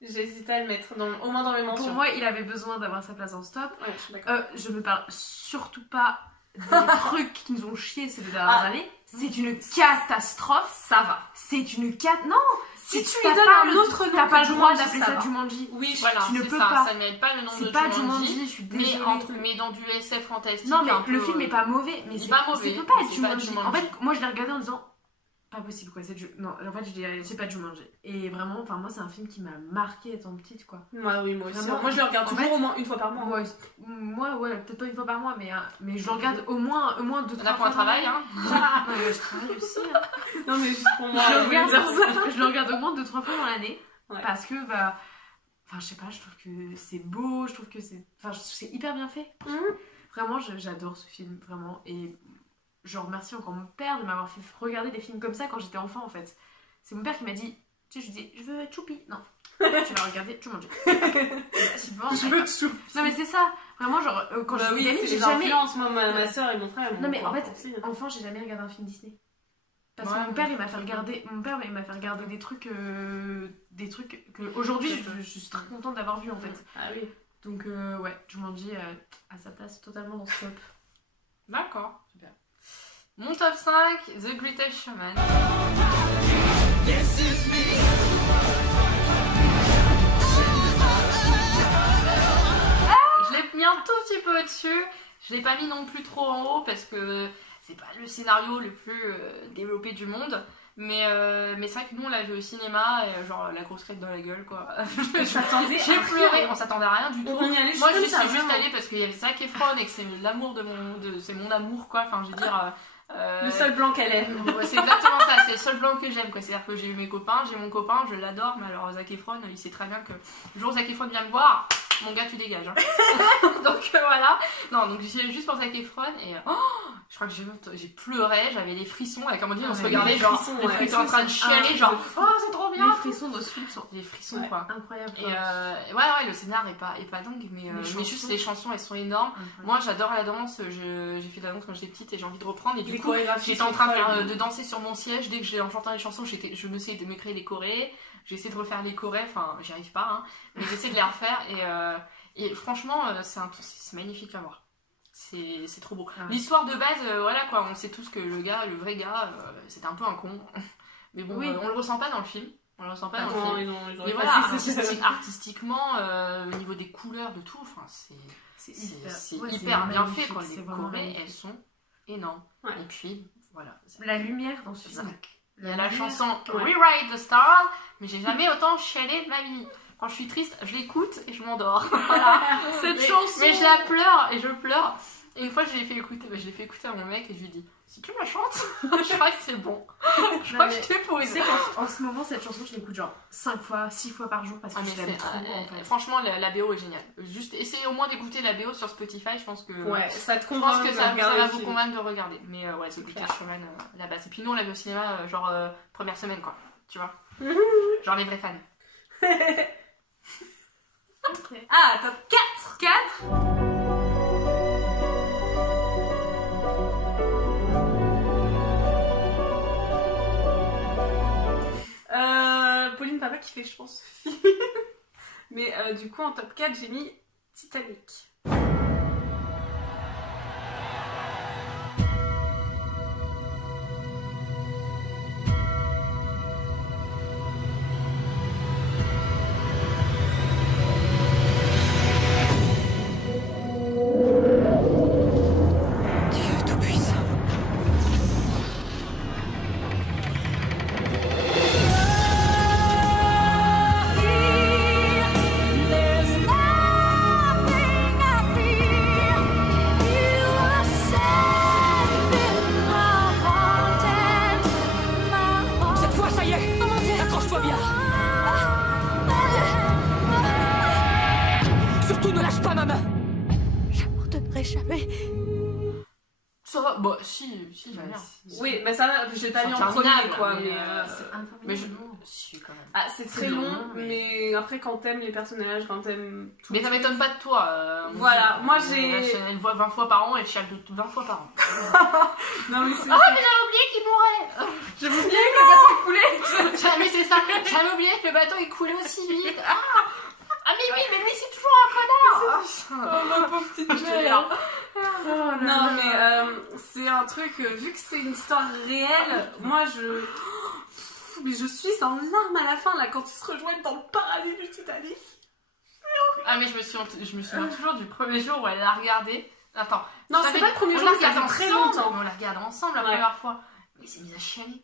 J'hésitais à le mettre au moins dans mes mentions. Pour moi, il avait besoin d'avoir sa place en stop. Ouais, je suis d'accord. Je me parle surtout pas des trucs qui nous ont chié ces 2 dernières années. C'est une catastrophe. Ça va. C'est une non. Si tu lui donnes un autre nom, t'as pas le droit d'appeler ça Jumanji. Oui, voilà, tu ne peux pas. Ça mérite pas le nom de Jumanji. C'est pas Jumanji, je suis désolée. Mais dans du SF fantastique. Non, mais le film est pas mauvais. Mais c'est pas mauvais. Ça peut pas être Jumanji. En fait, moi je l'ai regardé en disant. Pas possible quoi, non, en fait je dis c'est pas Jumanji. Et vraiment, enfin moi c'est un film qui m'a marqué étant petite quoi. Moi oui, moi aussi. Moi je le regarde toujours au moins une fois par mois. Moi ouais, peut-être pas une fois par mois, mais je le regarde au moins 2-3 fois. Pour un travail hein. Je travaille aussi. Hein. Non mais juste pour moi. Je le regarde au moins 2-3 fois dans l'année. Ouais. Parce que bah. Enfin je sais pas, je trouve que c'est beau, je trouve que c'est hyper bien fait. Vraiment j'adore ce film, vraiment. Et je remercie encore mon père de m'avoir fait regarder des films comme ça quand j'étais enfant en fait. C'est mon père qui m'a dit, tu sais, je lui dis, je veux être Choupi. Non, tu vas regarder Jumanji. Je veux Choupi. Non mais c'est ça, vraiment genre quand je suis j'ai jamais... Moi, ma soeur et mon frère. Non mais en fait, enfant j'ai jamais regardé un film Disney. Parce que mon père il m'a fait regarder des trucs que aujourd'hui je suis très contente d'avoir vu en fait. Ah oui. Donc ouais, Jumanji à sa place totalement dans ce top. D'accord, super. Mon top 5, The Greatest Showman. Je l'ai mis un tout petit peu au-dessus. Je l'ai pas mis non plus trop en haut parce que c'est pas le scénario le plus développé du monde. Mais c'est vrai que nous on l'a vu au cinéma, et, genre la grosse crête dans la gueule quoi. J'ai pleuré, on s'attendait à rien du tout. Moi je suis juste allée parce qu'il y avait Zac Efron et que c'est l'amour c'est mon amour quoi. Enfin je veux dire. Le seul blanc qu'elle aime. C'est exactement ça, c'est le seul blanc que j'aime quoi. C'est-à-dire que j'ai eu mes copains, j'ai mon copain, je l'adore, mais alors Zac Efron, il sait très bien que le jour où Zac Efron vient me voir, mon gars tu dégages. Hein. Donc voilà. Non, donc j'ai juste pensé à Zac Efron et je crois que j'ai pleuré, j'avais des frissons avec, comment dire, on se regardait genre les frissons en train de chialer, genre oh c'est trop bien. Les frissons dans ce film sont des frissons quoi. Incroyable. Et ouais, le scénar est pas dingue, mais juste les chansons elles sont énormes. Moi j'adore la danse, j'ai fait de la danse quand j'étais petite et j'ai envie de reprendre et du coup j'étais en train de danser sur mon siège dès que j'entends les chansons, je me sais de me créer les chorés. J'essaie de refaire les chorés, enfin j'y arrive pas, hein, mais j'essaie de les refaire et franchement c'est magnifique à voir. C'est trop beau. L'histoire de base, voilà quoi, on sait tous que le vrai gars, c'était un peu un con. Mais bon, on le ressent pas dans le film. On le ressent pas dans le film. Mais voilà, artistiquement, au niveau des couleurs, de tout, enfin c'est hyper bien fait quoi. Les chorés, elles sont énormes. Et puis, voilà. La lumière dans ce film. Il y a la chanson Rewrite the Star, mais j'ai jamais autant chialé de ma vie. Quand je suis triste, je l'écoute et je m'endors. Voilà. Cette chanson. Mais je la pleure et je pleure. Et une fois, je l'ai fait écouter à mon mec et je lui dis si tu la chantes, je crois que c'est bon. Je crois que je t'épouse. Tu sais qu'en ce moment, cette chanson, je l'écoute genre 5 fois, 6 fois par jour parce que je l'aime trop. En fait. Franchement, la BO est géniale. Juste essayez au moins d'écouter la BO sur Spotify. Je pense que ça te convainc. Je pense que ça va vous convaincre de regarder. Mais ouais, c'est Greatest Showman la base. Et puis nous, on l'a vu au cinéma, genre première semaine, quoi. Tu vois. Genre les vrais fans. Okay. Ah, top 4 Pauline, t'as pas kiffé, je pense. Mais du coup, en top 4, j'ai mis Titanic. Bon, si, j'aime bien. Oui, mais ça va, je l'ai pas mis en premier, quoi. Mais si, quand même. Ah, c'est très long, mais après, quand t'aimes les personnages, quand t'aimes tout. Mais ça m'étonne pas de toi. Voilà, moi j'ai. Elle voit 20 fois par an, elle chiale 20 fois par an. Non, mais c'est. Oh, mais j'avais oublié qu'il mourait! J'avais oublié que le bateau coulait! Mais c'est ça, j'avais oublié que le bateau il coulait aussi vite! Ah mais oui, mais lui c'est toujours un connard! Oh ma pauvre petite Claire! Non mais c'est un truc, vu que c'est une histoire réelle, moi mais je suis en larmes à la fin là quand ils se rejoignent dans le paradis du Titanic. Ah mais je me souviens toujours du premier jour où elle l'a regardé. Attends, non c'est pas le premier jour, ça fait très longtemps. On la regarde ensemble la première fois. Mais c'est mise à chialer.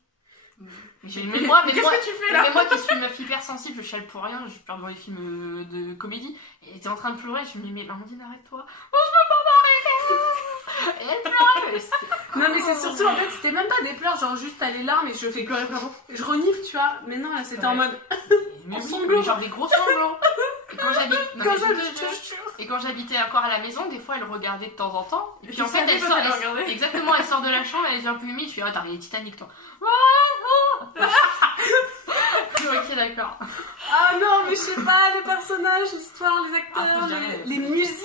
Mais moi, qu'est-ce que tu fais là? Mais moi qui suis une meuf hyper sensible, je chiale pour rien, je pleure devant les films de comédie. Et elle était en train de pleurer, je me dis mais Amandine arrête-toi. Oh je peux pas m'arrêter. Et elle pleurait. Non mais c'est surtout en fait c'était même pas des pleurs, genre juste t'as les larmes et je fais pleurer vraiment. Je renifle tu vois, mais non là c'était en mode en sanglots. Genre des gros sanglots. Et quand j'habitais encore à la maison, des fois elle regardait de temps en temps. Et puis en fait elle sort de la chambre, elle est un peu humide, je fais oh t'as regardé Titanic toi. Ok d'accord. Ah non mais je sais pas, les personnages, l'histoire, les acteurs, les musiques.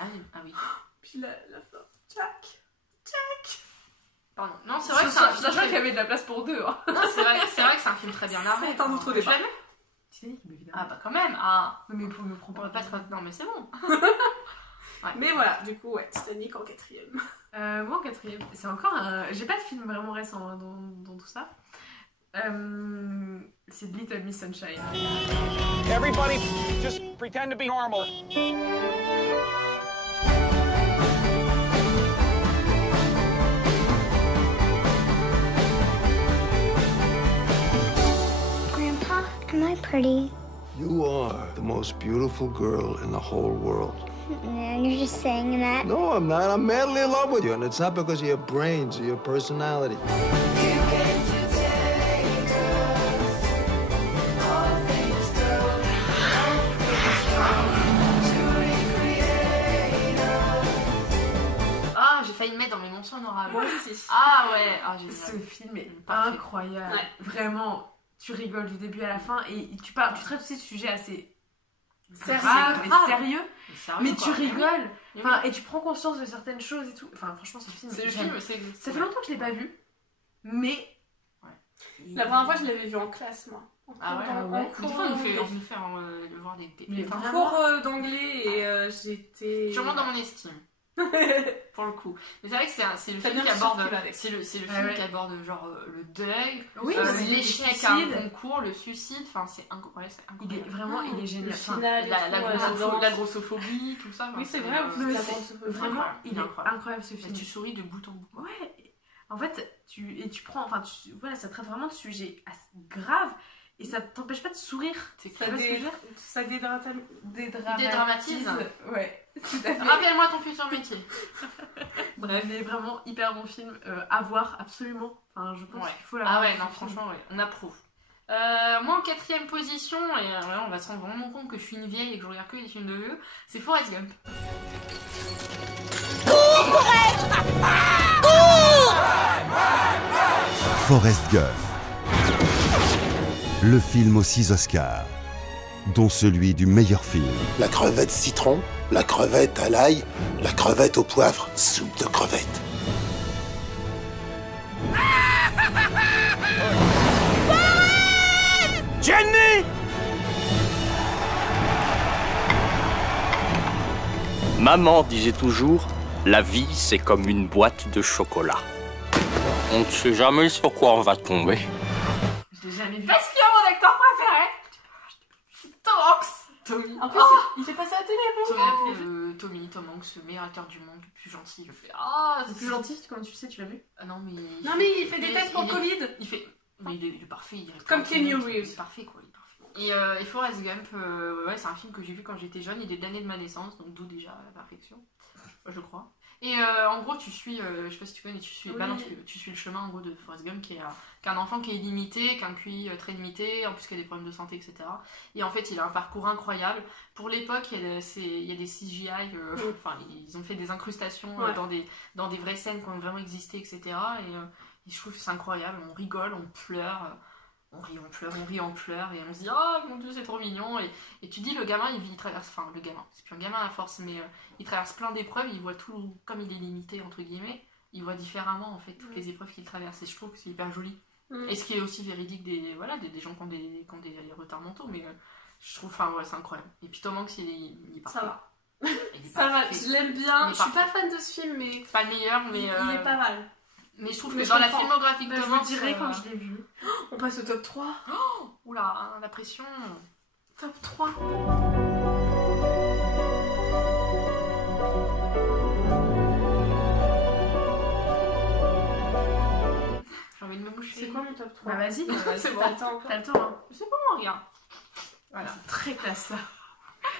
Ah oui. Puis la fin. Jack. Pardon. Non c'est vrai que c'est un film. Sachant qu'il y avait de la place pour deux. Hein. Non c'est vrai que c'est un film très bien narré. C'est un autre débat. Titanic, mais évidemment. Ah bah quand même. Ah. Mais pour me prendre on va pas être. Non mais c'est bon. Ouais. Mais voilà, du coup ouais, Titanic en 4ème. Moi en 4ème, c'est encore un. J'ai pas de film vraiment récent hein, dans tout ça. C'est Little Miss Sunshine. Everybody, just pretend to be normal. Grandpa, am I pretty? You are the most beautiful girl in the whole world. And you're just saying that? No, I'm not. I'm madly in love with you, and it's not because of your brains or your personality. dans mes mentions honorables. Moi aussi. Ah ouais, génial. Ce film est Parfait. incroyable. Ouais. Vraiment, tu rigoles du début à la fin et tu traites aussi de sujets assez Sérieux. graves et sérieux. Mais tu quoi. rigoles. Oui. Enfin, et tu prends conscience de certaines choses et tout. Enfin, franchement, ce film, C'est le j'aime. film, Ça fait longtemps que je l'ai pas vu, mais La première fois, je l'avais vu en classe, moi. Ah ouais, En Des cours fois, on nous fait d'anglais. voir des Mais pépins. En cours d'anglais et j'étais... Sûrement dans mon estime. Pour le coup. Mais c'est vrai que c'est le T'as film bien qui aborde. sorti avec. C'est le film ouais. qui aborde genre le deuil, Oui, l'échec à un concours, le suicide. Enfin, c'est incroyable. il est vraiment, il est génial. Le final, La grossophobie, tout ça. Oui, c'est vrai. Vraiment, il est incroyable ce film. Tu souris de bout en bout. Ouais. En fait, tu prends, enfin, voilà, ça traite vraiment de sujets assez graves et ça t'empêche pas de sourire. Ça dédramatise. Ouais. Rappelle-moi ton futur métier. Bref, mais vraiment hyper bon film à voir absolument. Enfin, je pense qu'il faut l'avoir. Ah ouais, non, franchement, ouais, on approuve. Moi en 4ème position, et là on va se rendre vraiment compte que je suis une vieille et que je regarde que des films de vieux, c'est Forrest Gump. Forrest Gump. Le film aux 6 Oscars, dont celui du meilleur film. La crevette citron, la crevette à l'ail, la crevette au poivre, soupe de crevettes. Jenny! Maman disait toujours, la vie c'est comme une boîte de chocolat. On ne sait jamais sur quoi on va tomber. Je l'ai jamais vu. Parce qu'il y a mon acteur préféré, Tom Hanks. Tommy. En plus, il fait passer à la télé, Tom Hanks, le meilleur acteur du monde, le plus gentil. Je fais le plus gentil, comment tu sais, tu l'as vu? Ah non, mais. Non, mais il fait des tests pour le Covid. Il fait. Mais il est parfait. Comme Kenny Reeves. Il est parfait, quoi. Et Forrest Gump, ouais, c'est un film que j'ai vu quand j'étais jeune. Il est de l'année de ma naissance, donc d'où déjà la perfection, je crois. Et en gros, tu suis, je sais pas si tu connais, mais tu suis, tu suis le chemin en gros de Forrest Gump, qui est un enfant qui est limité, qui a un QI très limité, en plus qui a des problèmes de santé, etc. Et en fait, il a un parcours incroyable. Pour l'époque, il y a des CGI, enfin, ils ont fait des incrustations dans des vraies scènes qui ont vraiment existé, etc. Et je trouve que c'est incroyable. On rigole, on pleure. On rit, on pleure, et on se dit oh mon dieu c'est trop mignon, et tu dis le gamin il traverse, enfin le gamin, c'est plus un gamin à force, mais il traverse plein d'épreuves, il voit tout, comme il est limité entre guillemets, il voit différemment en fait toutes les épreuves qu'il traverse, et je trouve que c'est hyper joli. Et ce qui est aussi véridique des gens qui ont des retards mentaux, mais je trouve, enfin ouais c'est incroyable. Et puis Tom Hanks il est parfait. Ça va. Ça va, je l'aime bien, je suis pas fan de ce film, mais c'est pas le meilleur, mais il est pas mal. Mais je trouve que dans la filmographie de Tom Hanks, je le dirai quand je l'ai vu. On passe au top 3. Oh, oula, la pression. Top 3. J'ai envie de me moucher. C'est quoi mon top 3? Bah vas-y, c'est bon. T'as le temps, hein. C'est bon, regarde. Voilà, c'est très classe ça.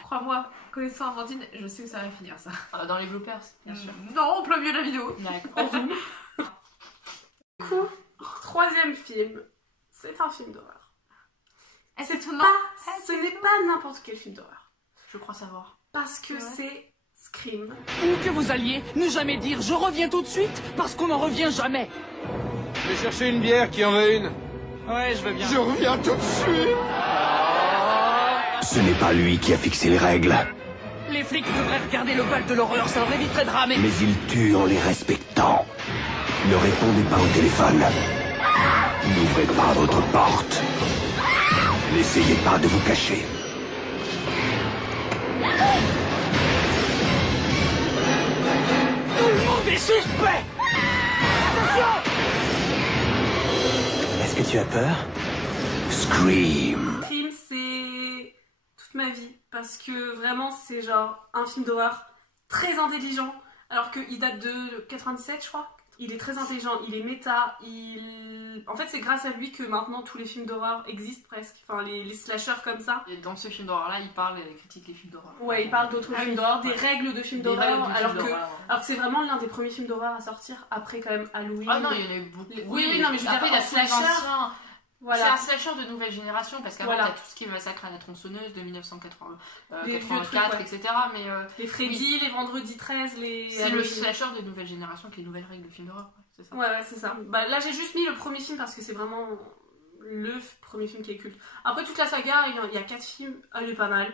Crois-moi, connaissant Amandine, je sais où ça va finir ça. Dans les bloopers, bien sûr. Non, en plein milieu de la vidéo. D'accord. En zoom. Du coup, 3ème film, c'est un film d'horreur. Ce n'est pas n'importe quel film d'horreur. Je crois savoir. Parce que c'est Scream. Ou que vous alliez ne jamais dire je reviens tout de suite parce qu'on n'en revient jamais. Je vais chercher une bière, qui en veut une? Ouais, je veux bien. Je reviens tout de suite. Ce n'est pas lui qui a fixé les règles. Les flics devraient regarder le bal de l'horreur, ça leur éviterait de ramer. Mais ils tuent en les respectant. Ne répondez pas au téléphone. N'ouvrez pas votre porte. N'essayez pas de vous cacher. Tout le monde est suspect. Attention! Est-ce que tu as peur? Scream. Scream, c'est toute ma vie. Parce que vraiment, c'est genre un film d'horreur très intelligent. Alors qu'il date de 97, je crois. Il est très intelligent, il est méta, En fait, c'est grâce à lui que maintenant tous les films d'horreur existent presque. Enfin, les slashers comme ça. Et dans ce film d'horreur-là, il critique les films d'horreur. Ouais, il parle d'autres films d'horreur, des règles de films d'horreur. Alors que c'est vraiment l'un des premiers films d'horreur à sortir après quand même Halloween. Ah non, il y en a eu beaucoup. Oui, non, mais je veux dire, après, il y a slasher. Voilà. C'est un slasher de nouvelle génération parce qu'avant t'as tout ce qui est Massacre à la tronçonneuse de 1984, etc. Mais les Freddy, les Vendredi 13, c'est le slasher de nouvelle génération avec les nouvelles règles de film d'horreur. C'est ça. Ouais, c'est ça. Bah, là j'ai juste mis le premier film parce que c'est vraiment le premier film qui est culte. Après toute la saga, il y a 4 films, elle est pas mal.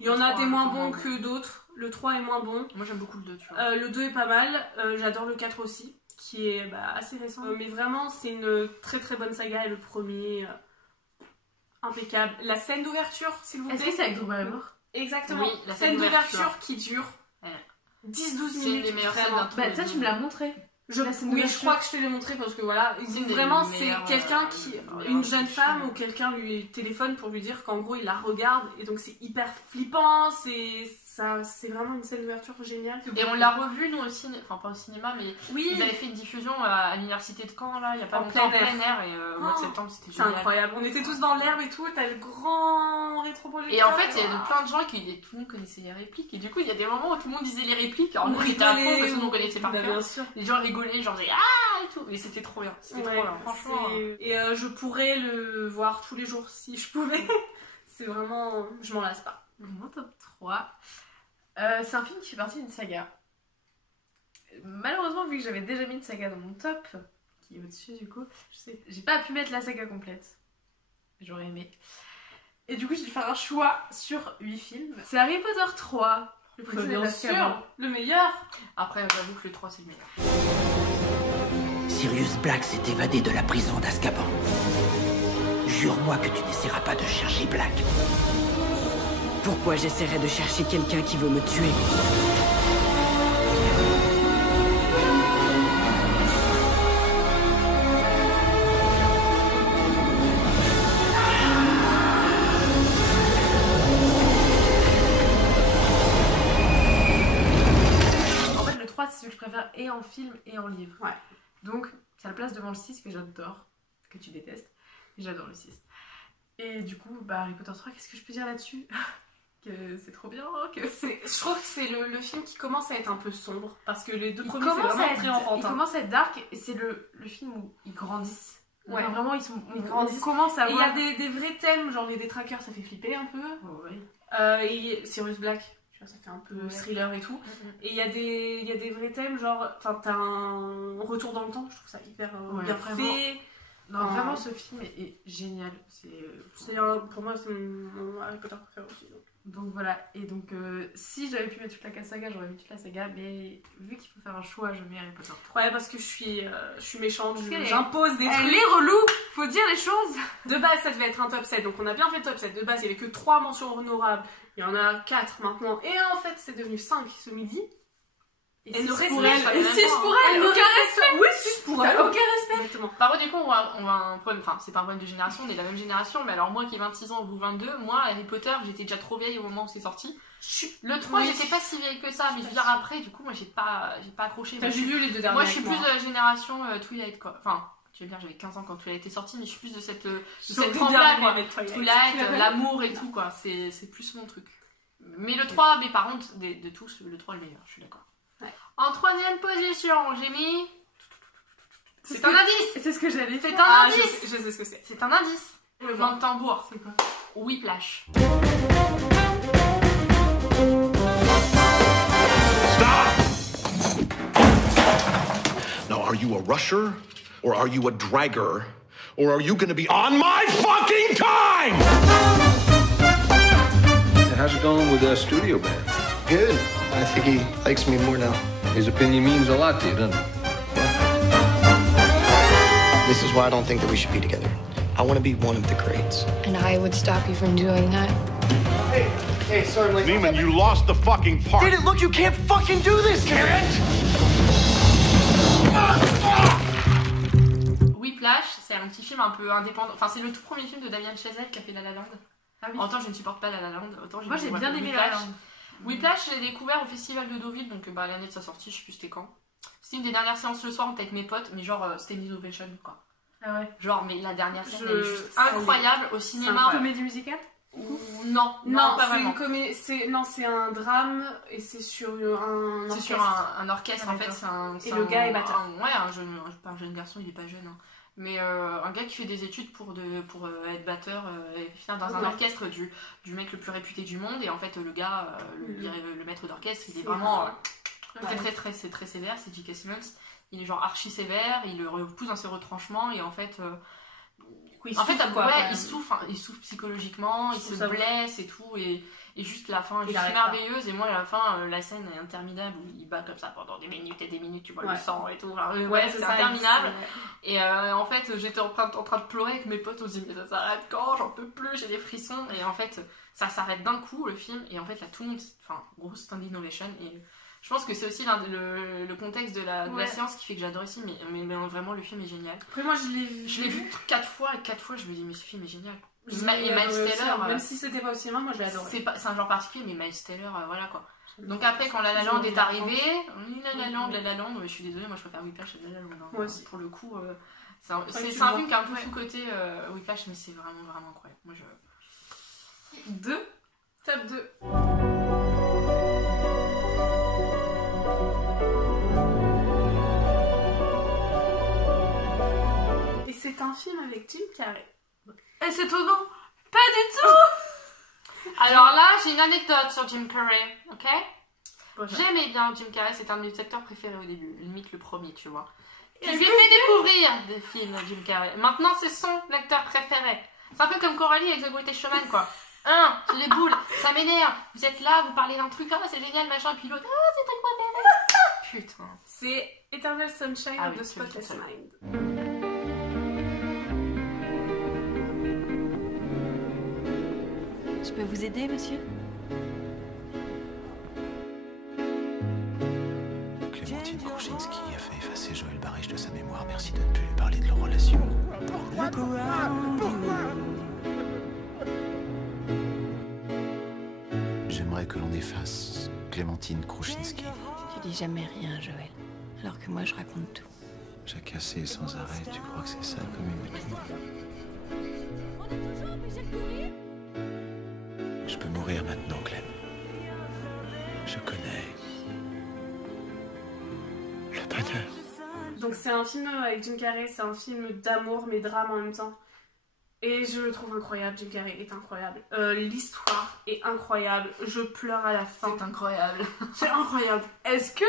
Il y en a des moins bons que d'autres. Le 3 est moins bon. Moi j'aime beaucoup le 2, tu vois. Le 2 est pas mal. J'adore le 4 aussi, qui est assez récent. Mais vraiment, c'est une très très bonne saga. Et le premier, impeccable. La scène d'ouverture, s'il vous plaît. Est-ce que c'est avec Drew Barrymore? Exactement. Oui, la scène d'ouverture qui dure 10-12 minutes. C'est une des meilleures scènes d'un Bah, ça, tu me l'as montré. Je crois que je te l'ai montré parce que voilà, vraiment c'est quelqu'un qui, une jeune femme ou quelqu'un lui téléphone pour lui dire qu'en gros il la regarde et donc c'est hyper flippant, c'est vraiment une scène d'ouverture géniale. Et on l'a revu nous au cinéma, enfin pas au cinéma mais ils avaient fait une diffusion à l'université de Caen là, il y a pas longtemps en plein air et au mois de septembre c'était génial. C'est incroyable, on était tous dans l'herbe et tout, t'as le grand rétroprojecteur. Et en fait il y a plein de gens tout le monde connaissait les répliques et du coup il y a des moments où tout le monde disait les répliques, alors nous on était à fond parce que nous on connaissait par cœur. Les gens rigolaient, genre ah et tout, et c'était trop bien, c'était trop bien, franchement. Et je pourrais le voir tous les jours si je pouvais. C'est vraiment, je m'en lasse pas. Mon top 3, c'est un film qui fait partie d'une saga. Malheureusement, vu que j'avais déjà mis une saga dans mon top, qui est au-dessus du coup, j'ai pas pu mettre la saga complète. J'aurais aimé. Et du coup, j'ai dû faire un choix sur 8 films. C'est Harry Potter 3. Le prisonnier d'Azkaban. Le meilleur. Après, j'avoue que le 3 c'est le meilleur. Sirius Black s'est évadé de la prison d'Azkaban. Jure-moi que tu n'essaieras pas de chercher Black. Pourquoi j'essaierais de chercher quelqu'un qui veut me tuer? En fait, le 3, c'est celui que je préfère et en film et en livre. Ouais. Donc, ça le place devant le 6 que j'adore, que tu détestes. Et j'adore le 6. Et du coup, Harry Potter 3, qu'est-ce que je peux dire là-dessus? Que c'est trop bien, que je trouve que c'est le film qui commence à être un peu sombre parce que les deux premiers c'est vraiment très enfantin. Il commence à être dark et c'est le film où ils grandissent. Ouais. Enfin, vraiment ils grandissent. On commence à voir. Il y a des vrais thèmes, genre les détraqueurs, ça fait flipper un peu. Oh, oui. Et Sirius Black, tu vois, ça fait un peu thriller et tout. Et il y a des vrais thèmes, genre, enfin t'as un retour dans le temps, je trouve ça hyper bien fait. Non, vraiment ce film est génial. Pour moi c'est mon Harry Potter préféré aussi. Donc voilà, et donc si j'avais pu mettre toute la saga, j'aurais mis toute la saga, mais vu qu'il faut faire un choix, je mets Harry Potter 3. Ouais, parce que je suis méchante, j'impose des trucs. Elle est relou, faut dire les choses. De base, ça devait être un top 7, donc on a bien fait le top 7. De base, il n'y avait que 3 mentions honorables, il y en a 4 maintenant, et en fait, c'est devenu 5 ce midi. Et 6 pour elle, aucun respect. Oui, 6 pour elle, aucun respect. Exactement. Par contre, du coup, on va un problème, enfin, c'est pas un problème de génération, on est de la même génération, mais alors moi qui ai 26 ans, vous 22, moi, Harry Potter, j'étais déjà trop vieille au moment où c'est sorti. Le 3, j'étais pas si vieille que ça, mais je veux dire, après, du coup, moi, j'ai pas accroché. T'as vu les deux derniers? Moi, je suis plus de la génération Twilight, quoi. Enfin, tu veux dire, j'avais 15 ans quand Twilight était sorti, mais je suis plus de cette trempe-là, quoi. Twilight, l'amour et tout, quoi. C'est plus mon truc. Mais le 3, mais par contre, de tous, le 3 est le meilleur, je suis d'accord. Ouais. En 3ème position, j'ai mis. C'est un indice! C'est ce que j'allais faire. C'est un indice! Je sais ce que c'est. C'est un indice. Le vent de tambour. C'est quoi? Whiplash. Stop! Now, are you a rusher? Or are you a dragger? Or are you gonna be on my fucking time? How's it going with the studio band? Good. I think he likes me more now. His opinion means a lot to you, doesn't it? This is why I don't think that we should be together. I want to be one of the greats. And I would stop you from doing that. Hey, sorry, I'm late. Neiman, you lost the fucking part. Did it? Look, you can't fucking do this, Garrett! Whiplash, c'est un petit film un peu indépendant. Enfin, c'est le tout premier film de Damien Chazelle qui a fait La La Land. Ah oui. Autant je ne supporte pas La La Land, autant moi j'ai bien aimé La La Land. Whiplash, je l'ai découvert au Festival de Deauville, donc l'année de sa sortie, je sais plus c'était quand. C'était une des dernières séances le soir, on était avec mes potes, mais genre c'était une innovation quoi. Ah ouais. Genre, mais la dernière scène elle est juste incroyable au cinéma. C'est une comédie musicale? Non, pas vraiment. C'est un drame et c'est sur un orchestre. C'est sur un orchestre en fait. Et le gars est batteur. Ouais, pas un jeune garçon, il est pas jeune. Hein. Mais un gars qui fait des études pour être batteur et finir dans un orchestre du mec le plus réputé du monde. Et en fait, le gars, le maître d'orchestre, il est vraiment c'est très sévère. C'est J.K. Simmons. Il est genre archi sévère, il le repousse dans ses retranchements et en fait... il souffre psychologiquement, il se blesse et tout, et juste la fin est juste merveilleuse. Et moi, à la fin, la scène est interminable où il bat comme ça pendant des minutes et des minutes, tu vois le sang et tout. C'est interminable. Et en fait, j'étais en train de pleurer avec mes potes, on se dit, mais ça s'arrête quand? J'en peux plus, j'ai des frissons. Et en fait, ça s'arrête d'un coup, le film, et en fait, là, tout le monde, grosse standing ovation. Et je pense que c'est aussi le contexte de la séance qui fait que j'adore ici, mais vraiment le film est génial. Après moi je l'ai vu 4 fois, et 4 fois je me dis mais ce film est génial. Et Miles Teller, même si c'était pas au cinéma, moi je l'ai adoré. C'est un genre particulier, mais Miles Teller, voilà quoi. Donc après quand La La Land est arrivé, La La Land, je suis désolée, moi je préfère Whiplash à La La Land. Moi aussi. Pour le coup, c'est un film qui a un peu sous-côté Whiplash, mais c'est vraiment vraiment incroyable. Moi je... Top 2. C'est un film avec Jim Carrey. Et c'est étonnant. Pas du tout. Alors là, j'ai une anecdote sur Jim Carrey, ok? J'aimais bien Jim Carrey, c'était un de mes acteurs préférés au début, limite le premier, tu vois. Je lui ai fait découvrir des films Jim Carrey. Maintenant, c'est son acteur préféré. C'est un peu comme Coralie avec The Greatest Showman, quoi. J'ai les boules, ça m'énerve. Vous êtes là, vous parlez d'un truc, c'est génial, machin, puis l'autre, c'est ton préféré. Putain. C'est Eternal Sunshine of the Spotless Mind. Je peux vous aider, monsieur? Clémentine Kruczynski a fait effacer Joël Barish de sa mémoire. Merci de ne plus lui parler de leur relation. J'aimerais que l'on efface Clémentine Kruczynski. Tu dis jamais rien, Joël. Alors que moi, je raconte tout. Jacasser sans arrêt, tu crois que c'est ça la communauté? Je peux mourir maintenant, Clem. Je connais le bonheur. Donc c'est un film avec Jim Carrey, c'est un film d'amour mais drame en même temps. Et je le trouve incroyable, Jim Carrey est incroyable. L'histoire est incroyable, je pleure à la fin. C'est incroyable. C'est incroyable. Est-ce que...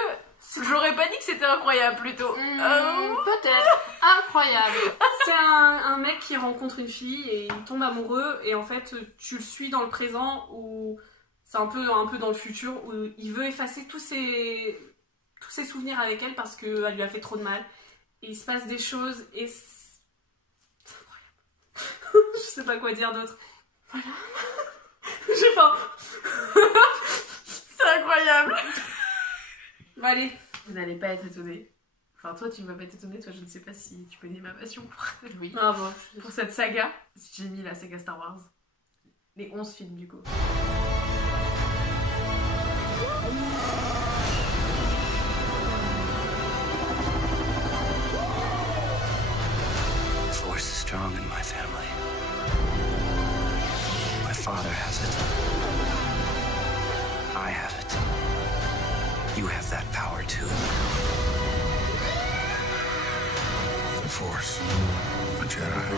J'aurais pas dit que c'était incroyable plutôt. Peut-être. Incroyable. C'est un mec qui rencontre une fille et il tombe amoureux et en fait tu le suis dans le présent ou c'est un peu dans le futur où il veut effacer tous ses souvenirs avec elle parce qu'elle lui a fait trop de mal. Et il se passe des choses et c'est incroyable. Je sais pas quoi dire d'autre. Voilà. Je sais pas. C'est incroyable. Bon, allez. Vous n'allez pas être étonnés. Enfin, toi, tu ne vas pas être étonné. Toi, je ne sais pas si tu connais ma passion pour cette saga. J'ai mis la saga Star Wars. Les 11 films, du coup. The Force is strong in my family. My father has it. I have it. You have that power too. The Force, a Jedi.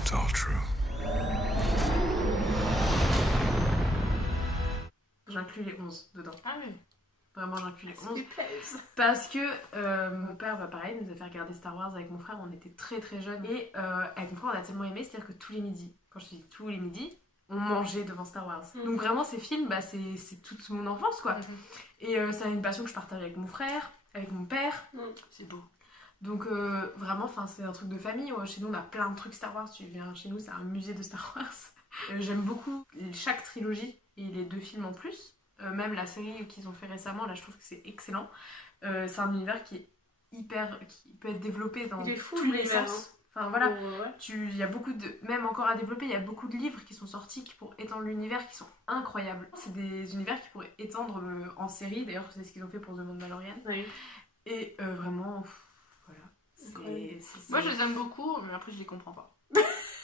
It's all true. J'inclus les 11 dedans. Ah oui. Vraiment, j'inclus les 11. Parce que mon père, pareil, nous a fait regarder Star Wars avec mon frère. On était très très jeunes. Et avec mon frère, on a tellement aimé. C'est-à-dire que tous les midis, quand je dis tous les midis, on mangeait devant Star Wars. Donc vraiment, ces films, c'est toute mon enfance, quoi. Et c'est une passion que je partage avec mon frère, avec mon père. C'est beau. Donc vraiment, c'est un truc de famille. Chez nous, on a plein de trucs Star Wars. Tu viens chez nous, c'est un musée de Star Wars. J'aime beaucoup chaque trilogie et les 2 films en plus. Même la série qu'ils ont fait récemment, là, je trouve que c'est excellent. C'est un univers qui peut être développé dans tous les sens. Enfin voilà, il y a beaucoup de... Même encore à développer, il y a beaucoup de livres qui sont sortis pour étendre l'univers qui sont incroyables. C'est des univers qui pourraient étendre en série, d'ailleurs c'est ce qu'ils ont fait pour The Mandalorian. Oui. Et vraiment, voilà. Moi je les aime beaucoup, mais après je les comprends pas.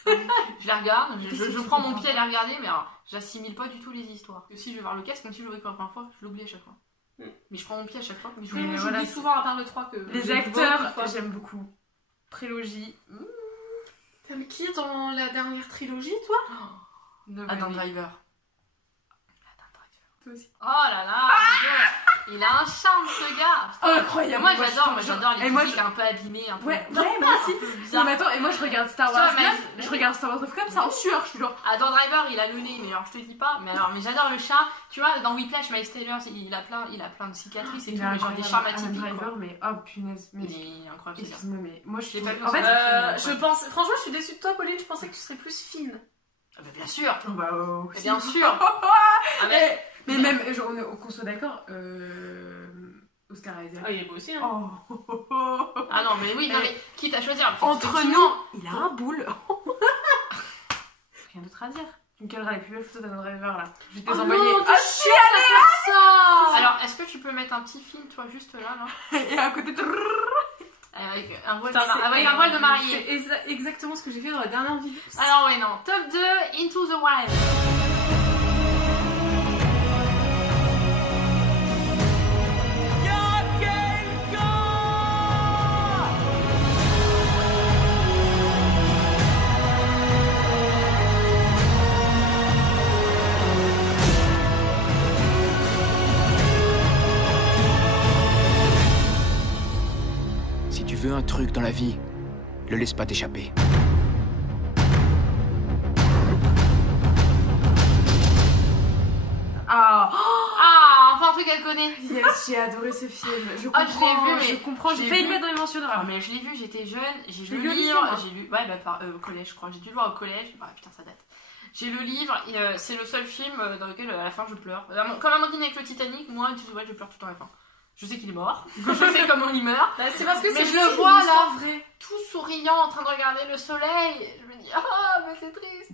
Je les regarde, je prends mon pied à les regarder, mais alors j'assimile pas du tout les histoires. Si je vais voir le casque, comme si je l'aurais pour la première fois, je l'oublie à chaque fois. Mais je prends mon pied à chaque fois. J'oublie souvent à part le 3 que... Les acteurs, j'aime beaucoup. Prélogie. T'aimes qui dans la dernière trilogie, toi? Adam Driver. Toi aussi. Oh là là, il a un charme, ce gars. Incroyable. Moi j'adore les musiques un peu abîmées, un peu... Ouais, moi aussi. Non mais attends, et moi je regarde Star Wars 9, je regarde Star Wars 9 comme ça en sueur, je suis genre... Adam Driver, il a le nez, mais alors je te dis pas, mais j'adore le chat. Tu vois, dans Whiplash, Miles Taylor, il a plein de cicatrices et tout, mais genre des charmes atypiques. Driver, mais oh punaise, mais... Il est incroyable. Excuse-moi, mais moi je suis... En fait, je pense... Franchement, je suis déçue de toi, Pauline, je pensais que tu serais plus fine. Bien sûr. Bien sûr. Mais même, qu'on soit d'accord, Oscar Isaac. Ah, il est beau aussi, hein. Ah non, mais oui, non, mais quitte à choisir. Entre nous, il a un boule. Rien d'autre à dire. Tu me caleras les plus belles photos d'Adam Driver, là. Je vais te les envoyer. Ah, chialé. Alors, est-ce que tu peux mettre un petit film, toi, juste là Et à côté de... Avec un voile de mariée. C'est exactement ce que j'ai fait dans la dernière vidéo. Alors, ouais, non. Top 2, Into the Wild. Si tu veux un truc dans la vie, le laisse pas t'échapper. Enfin un truc qu'elle connaît. Yes, j'ai adoré ce film. Je comprends, j'ai failli le mettre dans les mentions d'horreur. Mais je l'ai vu, j'étais jeune, j'ai lu le livre, j'ai lu, au collège je crois, j'ai dû le voir au collège, putain ça date. J'ai le livre, et c'est le seul film dans lequel à la fin je pleure. Comme Amandine avec le Titanic, moi tu vois, je pleure tout le temps à la fin. Je sais qu'il est mort, je sais comment il meurt, c'est parce que mais je le vois là, tout souriant en train de regarder le soleil, je me dis mais c'est triste.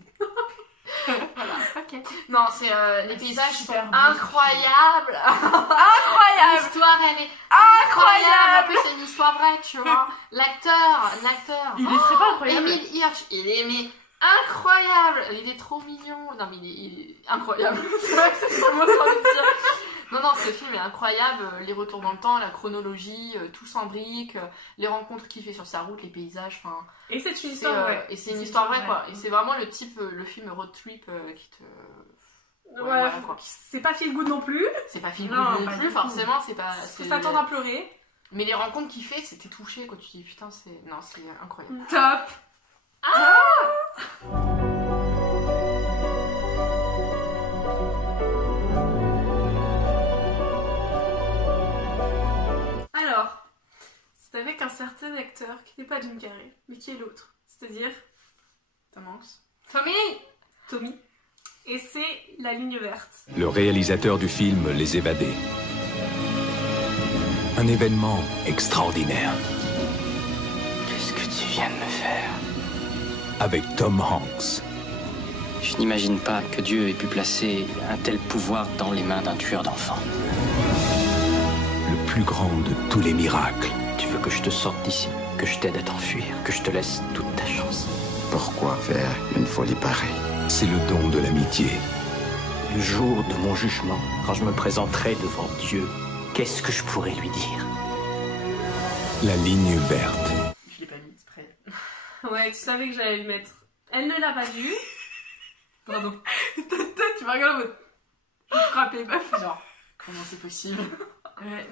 Voilà. Ok. Non, c'est les paysages sont incroyables. Incroyable. L'histoire, elle est incroyable. En plus, c'est une histoire vraie, tu vois. L'acteur. Il serait pas incroyable. Emile Hirsch, il est incroyable. Il est trop mignon. Non, mais il est incroyable. C'est vrai que c'est pas moi qui envie de dire. Non, ce film est incroyable. Les retours dans le temps, la chronologie, tout s'embrique, les rencontres qu'il fait sur sa route, les paysages, enfin. Et c'est une histoire vraie. Et c'est une histoire vraie, quoi. Et c'est vraiment le film road trip qui te. Ouais, c'est pas feel good non plus. C'est pas feel good non plus, forcément, c'est pas. Faut s'attendre à pleurer. Mais les rencontres qu'il fait, c'était touché, quoi. Tu te dis, putain, c'est incroyable. Top! Alors, c'est avec un certain acteur qui n'est pas Jim Carrey, mais qui est l'autre. C'est-à-dire Tom Hanks. Tommy. Et c'est La Ligne Verte. Le réalisateur du film Les Évadés. Un événement extraordinaire. Qu'est-ce que tu viens de me faire? Avec Tom Hanks. Je n'imagine pas que Dieu ait pu placer un tel pouvoir dans les mains d'un tueur d'enfants. Le plus grand de tous les miracles. Tu veux que je te sorte d'ici, que je t'aide à t'enfuir, que je te laisse toute ta chance. Pourquoi faire une folie pareille? C'est le don de l'amitié. Le jour de mon jugement, quand je me présenterai devant Dieu, qu'est-ce que je pourrais lui dire? La Ligne Verte. Je l'ai pas mis exprès. Ouais, tu savais que j'allais le mettre. Elle ne l'a pas vu. Pardon. Tu m'as regardé en mode... Je vais frapper, meuf. Genre, comment c'est possible?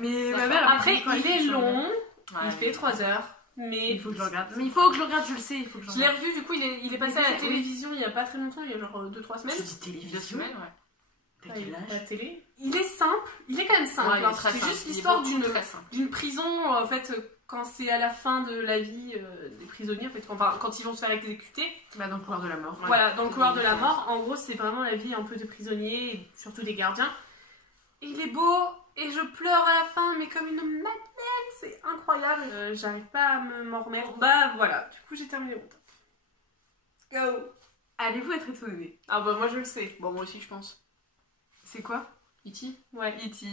Mais ma mère... Après, il est long. Il fait 3 heures. Mais il faut que je le regarde. Mais il faut que je le regarde, je le sais. Je l'ai revu, du coup, il est passé à la télévision il y a pas très longtemps, il y a genre 2-3 semaines. Je dis télévision, ouais. T'as quel âge? La télé. Il est simple, il est quand même simple. Ouais, c'est juste l'histoire d'une prison, en fait, quand c'est à la fin de la vie des prisonniers, en fait, quand ils vont se faire exécuter. Bah, dans le couloir de la mort. Voilà, dans le couloir de la mort. En gros, c'est vraiment la vie un peu des prisonniers, et surtout des gardiens. Et il est beau, et je pleure à la fin, mais comme une madeleine, c'est incroyable. J'arrive pas à m'en remettre. Bah voilà, du coup j'ai terminé mon top. Let's go. Allez-vous être étonnés? Ah bah moi je le sais. Bon, moi aussi je pense. C'est quoi? E.T. Ouais, E.T.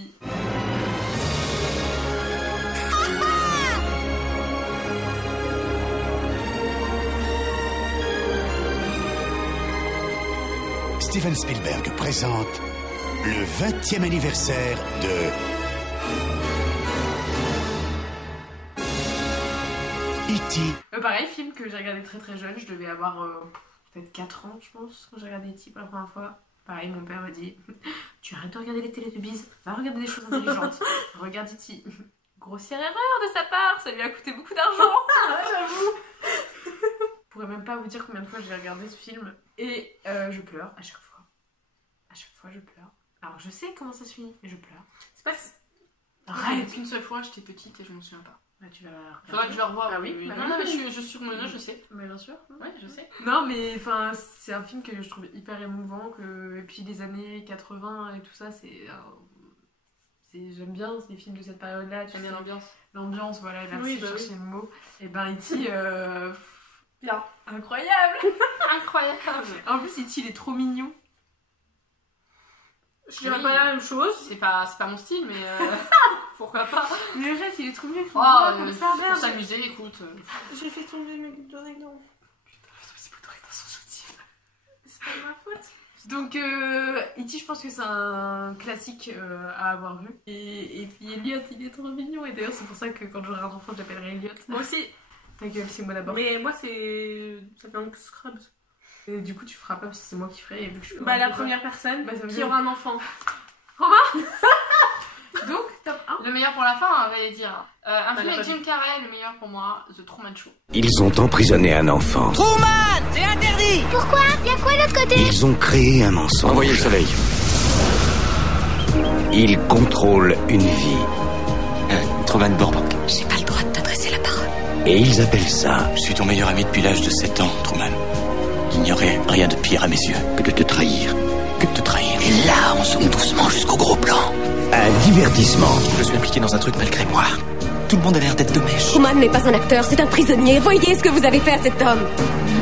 Steven Spielberg présente le 20e anniversaire de E.T. Pareil, film que j'ai regardé très très jeune, je devais avoir peut-être 4 ans, je pense, quand j'ai regardé E.T. pour la première fois. Pareil, mon père m'a dit tu arrêtes de regarder les Teletubbies, va regarder des choses intelligentes. Regarde E.T. Grossière erreur de sa part, ça lui a coûté beaucoup d'argent. J'avoue. Je pourrais même pas vous dire combien de fois j'ai regardé ce film. Et je pleure à chaque fois. À chaque fois, je pleure. Alors, je sais comment ça se finit, mais je pleure. C'est pas... Arrête. Qu'une seule fois, j'étais petite et je m'en souviens pas. Bah, tu vas... Faudra que je le revoie. Ah oui, bah, non, mais je suis sur mon je sais. Mais bien sûr. Ouais, je sais. Non, mais enfin, c'est un film que je trouve hyper émouvant. Et puis les années 80 et tout ça, j'aime bien les films de cette période-là. J'aime bien l'ambiance. L'ambiance, voilà, merci Oui, de bah chercher le mot. Et ben, E.T. Bien. Incroyable. Incroyable. En plus, E.T. il est trop mignon. Je dirais pas la même chose. C'est pas mon style, mais pourquoi pas. Mais arrête, il est trop mignon. Comme ça, pour s'amuser, écoute. J'ai fait tomber mes gouttes d'oreilles dans... C'est pas de ma faute. Donc, E.T. je pense que c'est un classique à avoir vu. Et puis Elliot, il est trop mignon. Et d'ailleurs, c'est pour ça que quand j'aurai un enfant, je l'appellerai Elliot. Moi aussi. Ta gueule, c'est moi d'abord. Mais moi, c'est... ça fait un Scrubs. Et du coup, tu feras pas parce que c'est moi qui ferai. Et vu que je peux la première personne qui aura un enfant. Romain. Donc, top 1. Le meilleur pour la fin, on va les dire. Un film avec Jim Carrey, le meilleur pour moi, The Truman Show. Ils ont emprisonné un enfant. Truman, c'est interdit. Pourquoi? Y'a quoi de l'autre côté? Ils ont créé un mensonge. Envoyez le soleil. Ils contrôlent une vie. Truman Burbank. J'ai pas le droit de t'adresser la parole. Et ils appellent ça... Je suis ton meilleur ami depuis l'âge de 7 ans, Truman. Il n'y aurait rien de pire à mes yeux que de te trahir. Que de te trahir. Et là, on zoome doucement jusqu'au gros plan. Un divertissement. Je suis impliqué dans un truc malgré moi. Tout le monde a l'air d'être de mèche. Truman n'est pas un acteur, c'est un prisonnier. Voyez ce que vous avez fait à cet homme.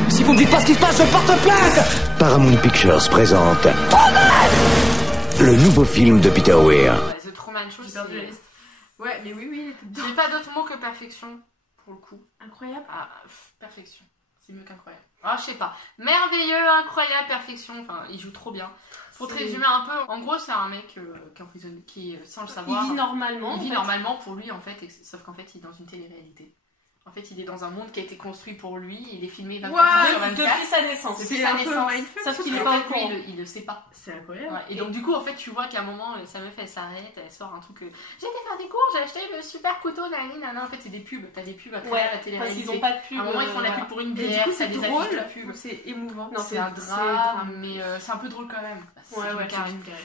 Si vous me dites pas ce qui se passe, je porte plainte. Paramount Pictures présente... le nouveau film de Peter Weir. The Truman Show, J'ai perdu la liste. Ouais, mais oui, il était bien. J'ai pas d'autre mot que perfection, pour le coup. Incroyable. Ah, perfection. C'est mieux qu'incroyable. Ah, je sais pas. Merveilleux, incroyable, perfection. Enfin, il joue trop bien. Pour te résumer un peu, en gros, c'est un mec qui est emprisonné, qui, sans le savoir... Il vit normalement. Il vit normalement pour lui, en fait, sauf qu'en fait, il est dans une télé-réalité. En fait, il est dans un monde qui a été construit pour lui, il est filmé 24 sur 24. Depuis sa naissance. Depuis sa naissance. Sauf qu'il est pas au courant. Il le sait pas. C'est incroyable. Ouais. Et donc, du coup, en fait, tu vois qu'à un moment, sa meuf, elle s'arrête, elle sort un truc... J'ai été faire des cours, j'ai acheté le super couteau, nanana. En fait, c'est des pubs. T'as des pubs à travers la télé-réalité. Parce qu'ils ont pas de pub. À un moment, ils font la pub pour une bière, du coup, c'est des affiches de pub. C'est émouvant. Non, c'est un drame, mais c'est un peu drôle quand même. Ouais.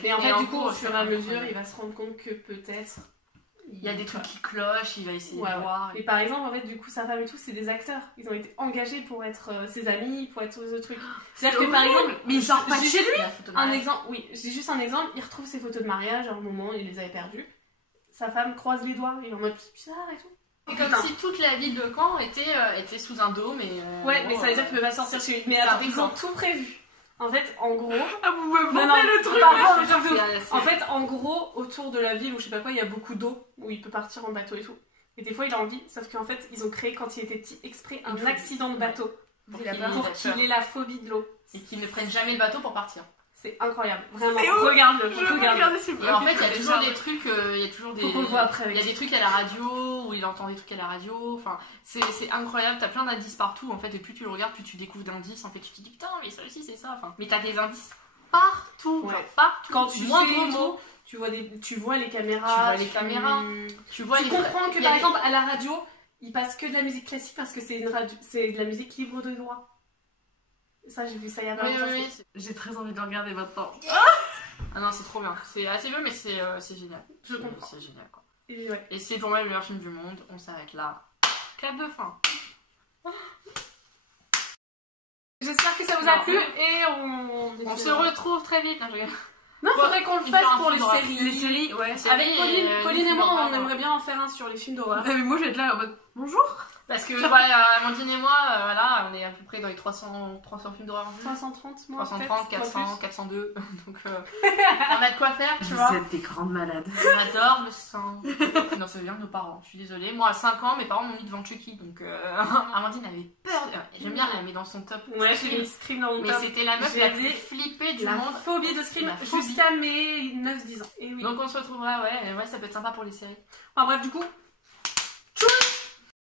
Mais en fait, du coup, au fur et à mesure, il va se rendre compte que peut-être... Il y a des trucs qui clochent, il va essayer de voir. Et par exemple, en fait, du coup, sa femme et tout, c'est des acteurs. Ils ont été engagés pour être ses amis, pour être ce truc. C'est-à-dire que par exemple, mais il sort pas de chez lui. Un exemple, oui, je dis juste un exemple, il retrouve ses photos de mariage à un moment, il les avait perdues. Sa femme croise les doigts, il est en mode bizarre et tout. C'est comme si toute la ville de Caen était sous un dôme et... Ouais, mais ça veut dire qu'il peut pas sortir chez lui. Mais attends, ils ont tout prévu. En fait, en gros... Ah, vous me vendez le truc En fait, en gros, autour de la ville ou je sais pas quoi, il y a beaucoup d'eau où il peut partir en bateau et tout. Et des fois, il a envie, sauf qu'en fait, ils ont créé, quand il était petit, exprès un accident de bateau. Pour qu'il ait la phobie de l'eau. Et qu'il ne prenne jamais le bateau pour partir. C'est incroyable, vraiment. Regarde-le, regarde. Et en fait, il y a toujours des trucs, il y a toujours des... Faut qu'on le voit après. Il y a des trucs à la radio, où il entend des trucs à la radio, enfin, c'est incroyable, t'as plein d'indices partout, en fait, et plus tu le regardes, plus tu découvres d'indices, en fait, tu te dis, putain, mais ça aussi, c'est ça, enfin, mais t'as des indices partout, genre partout. Quand tu moindre sais mot, tu vois les caméras, tu comprends que, par exemple, à la radio, ils passent que de la musique classique parce que c'est de la musique libre de droit. Ça, j'ai vu ça il y a pas longtemps. J'ai très envie de le regarder maintenant. Ah non, c'est trop bien. C'est assez vieux, mais c'est génial. Je comprends. C'est génial, quoi. Et c'est pour moi le meilleur film du monde. On s'arrête là. Clap de fin. J'espère que ça vous a plu et on se retrouve très vite. Non, faudrait qu'on le fasse pour les séries. Les séries, ouais. Avec Pauline et moi, on aimerait bien en faire un sur les films d'horreur. Mais moi, je vais être là en mode bonjour. Parce que voilà, Amandine et moi, voilà, on est à peu près dans les 300 films d'horreur vus. 330, moi. 330, 400, 402. Donc, on a de quoi faire, tu vois. Vous êtes des grandes malades. On adore le sang. Non, ça vient de nos parents, je suis désolée. Moi, à 5 ans, mes parents m'ont mis devant Chucky. Donc, Amandine avait peur. J'aime bien, elle met dans son top. Ouais, j'ai mis Scream dans mon top. Mais c'était la meuf la plus flippée du monde. Phobie de Scream jusqu'à mes 9-10 ans. Et oui. Donc, on se retrouvera, ouais, ça peut être sympa pour les séries. Enfin, bref, du coup. Tchuss!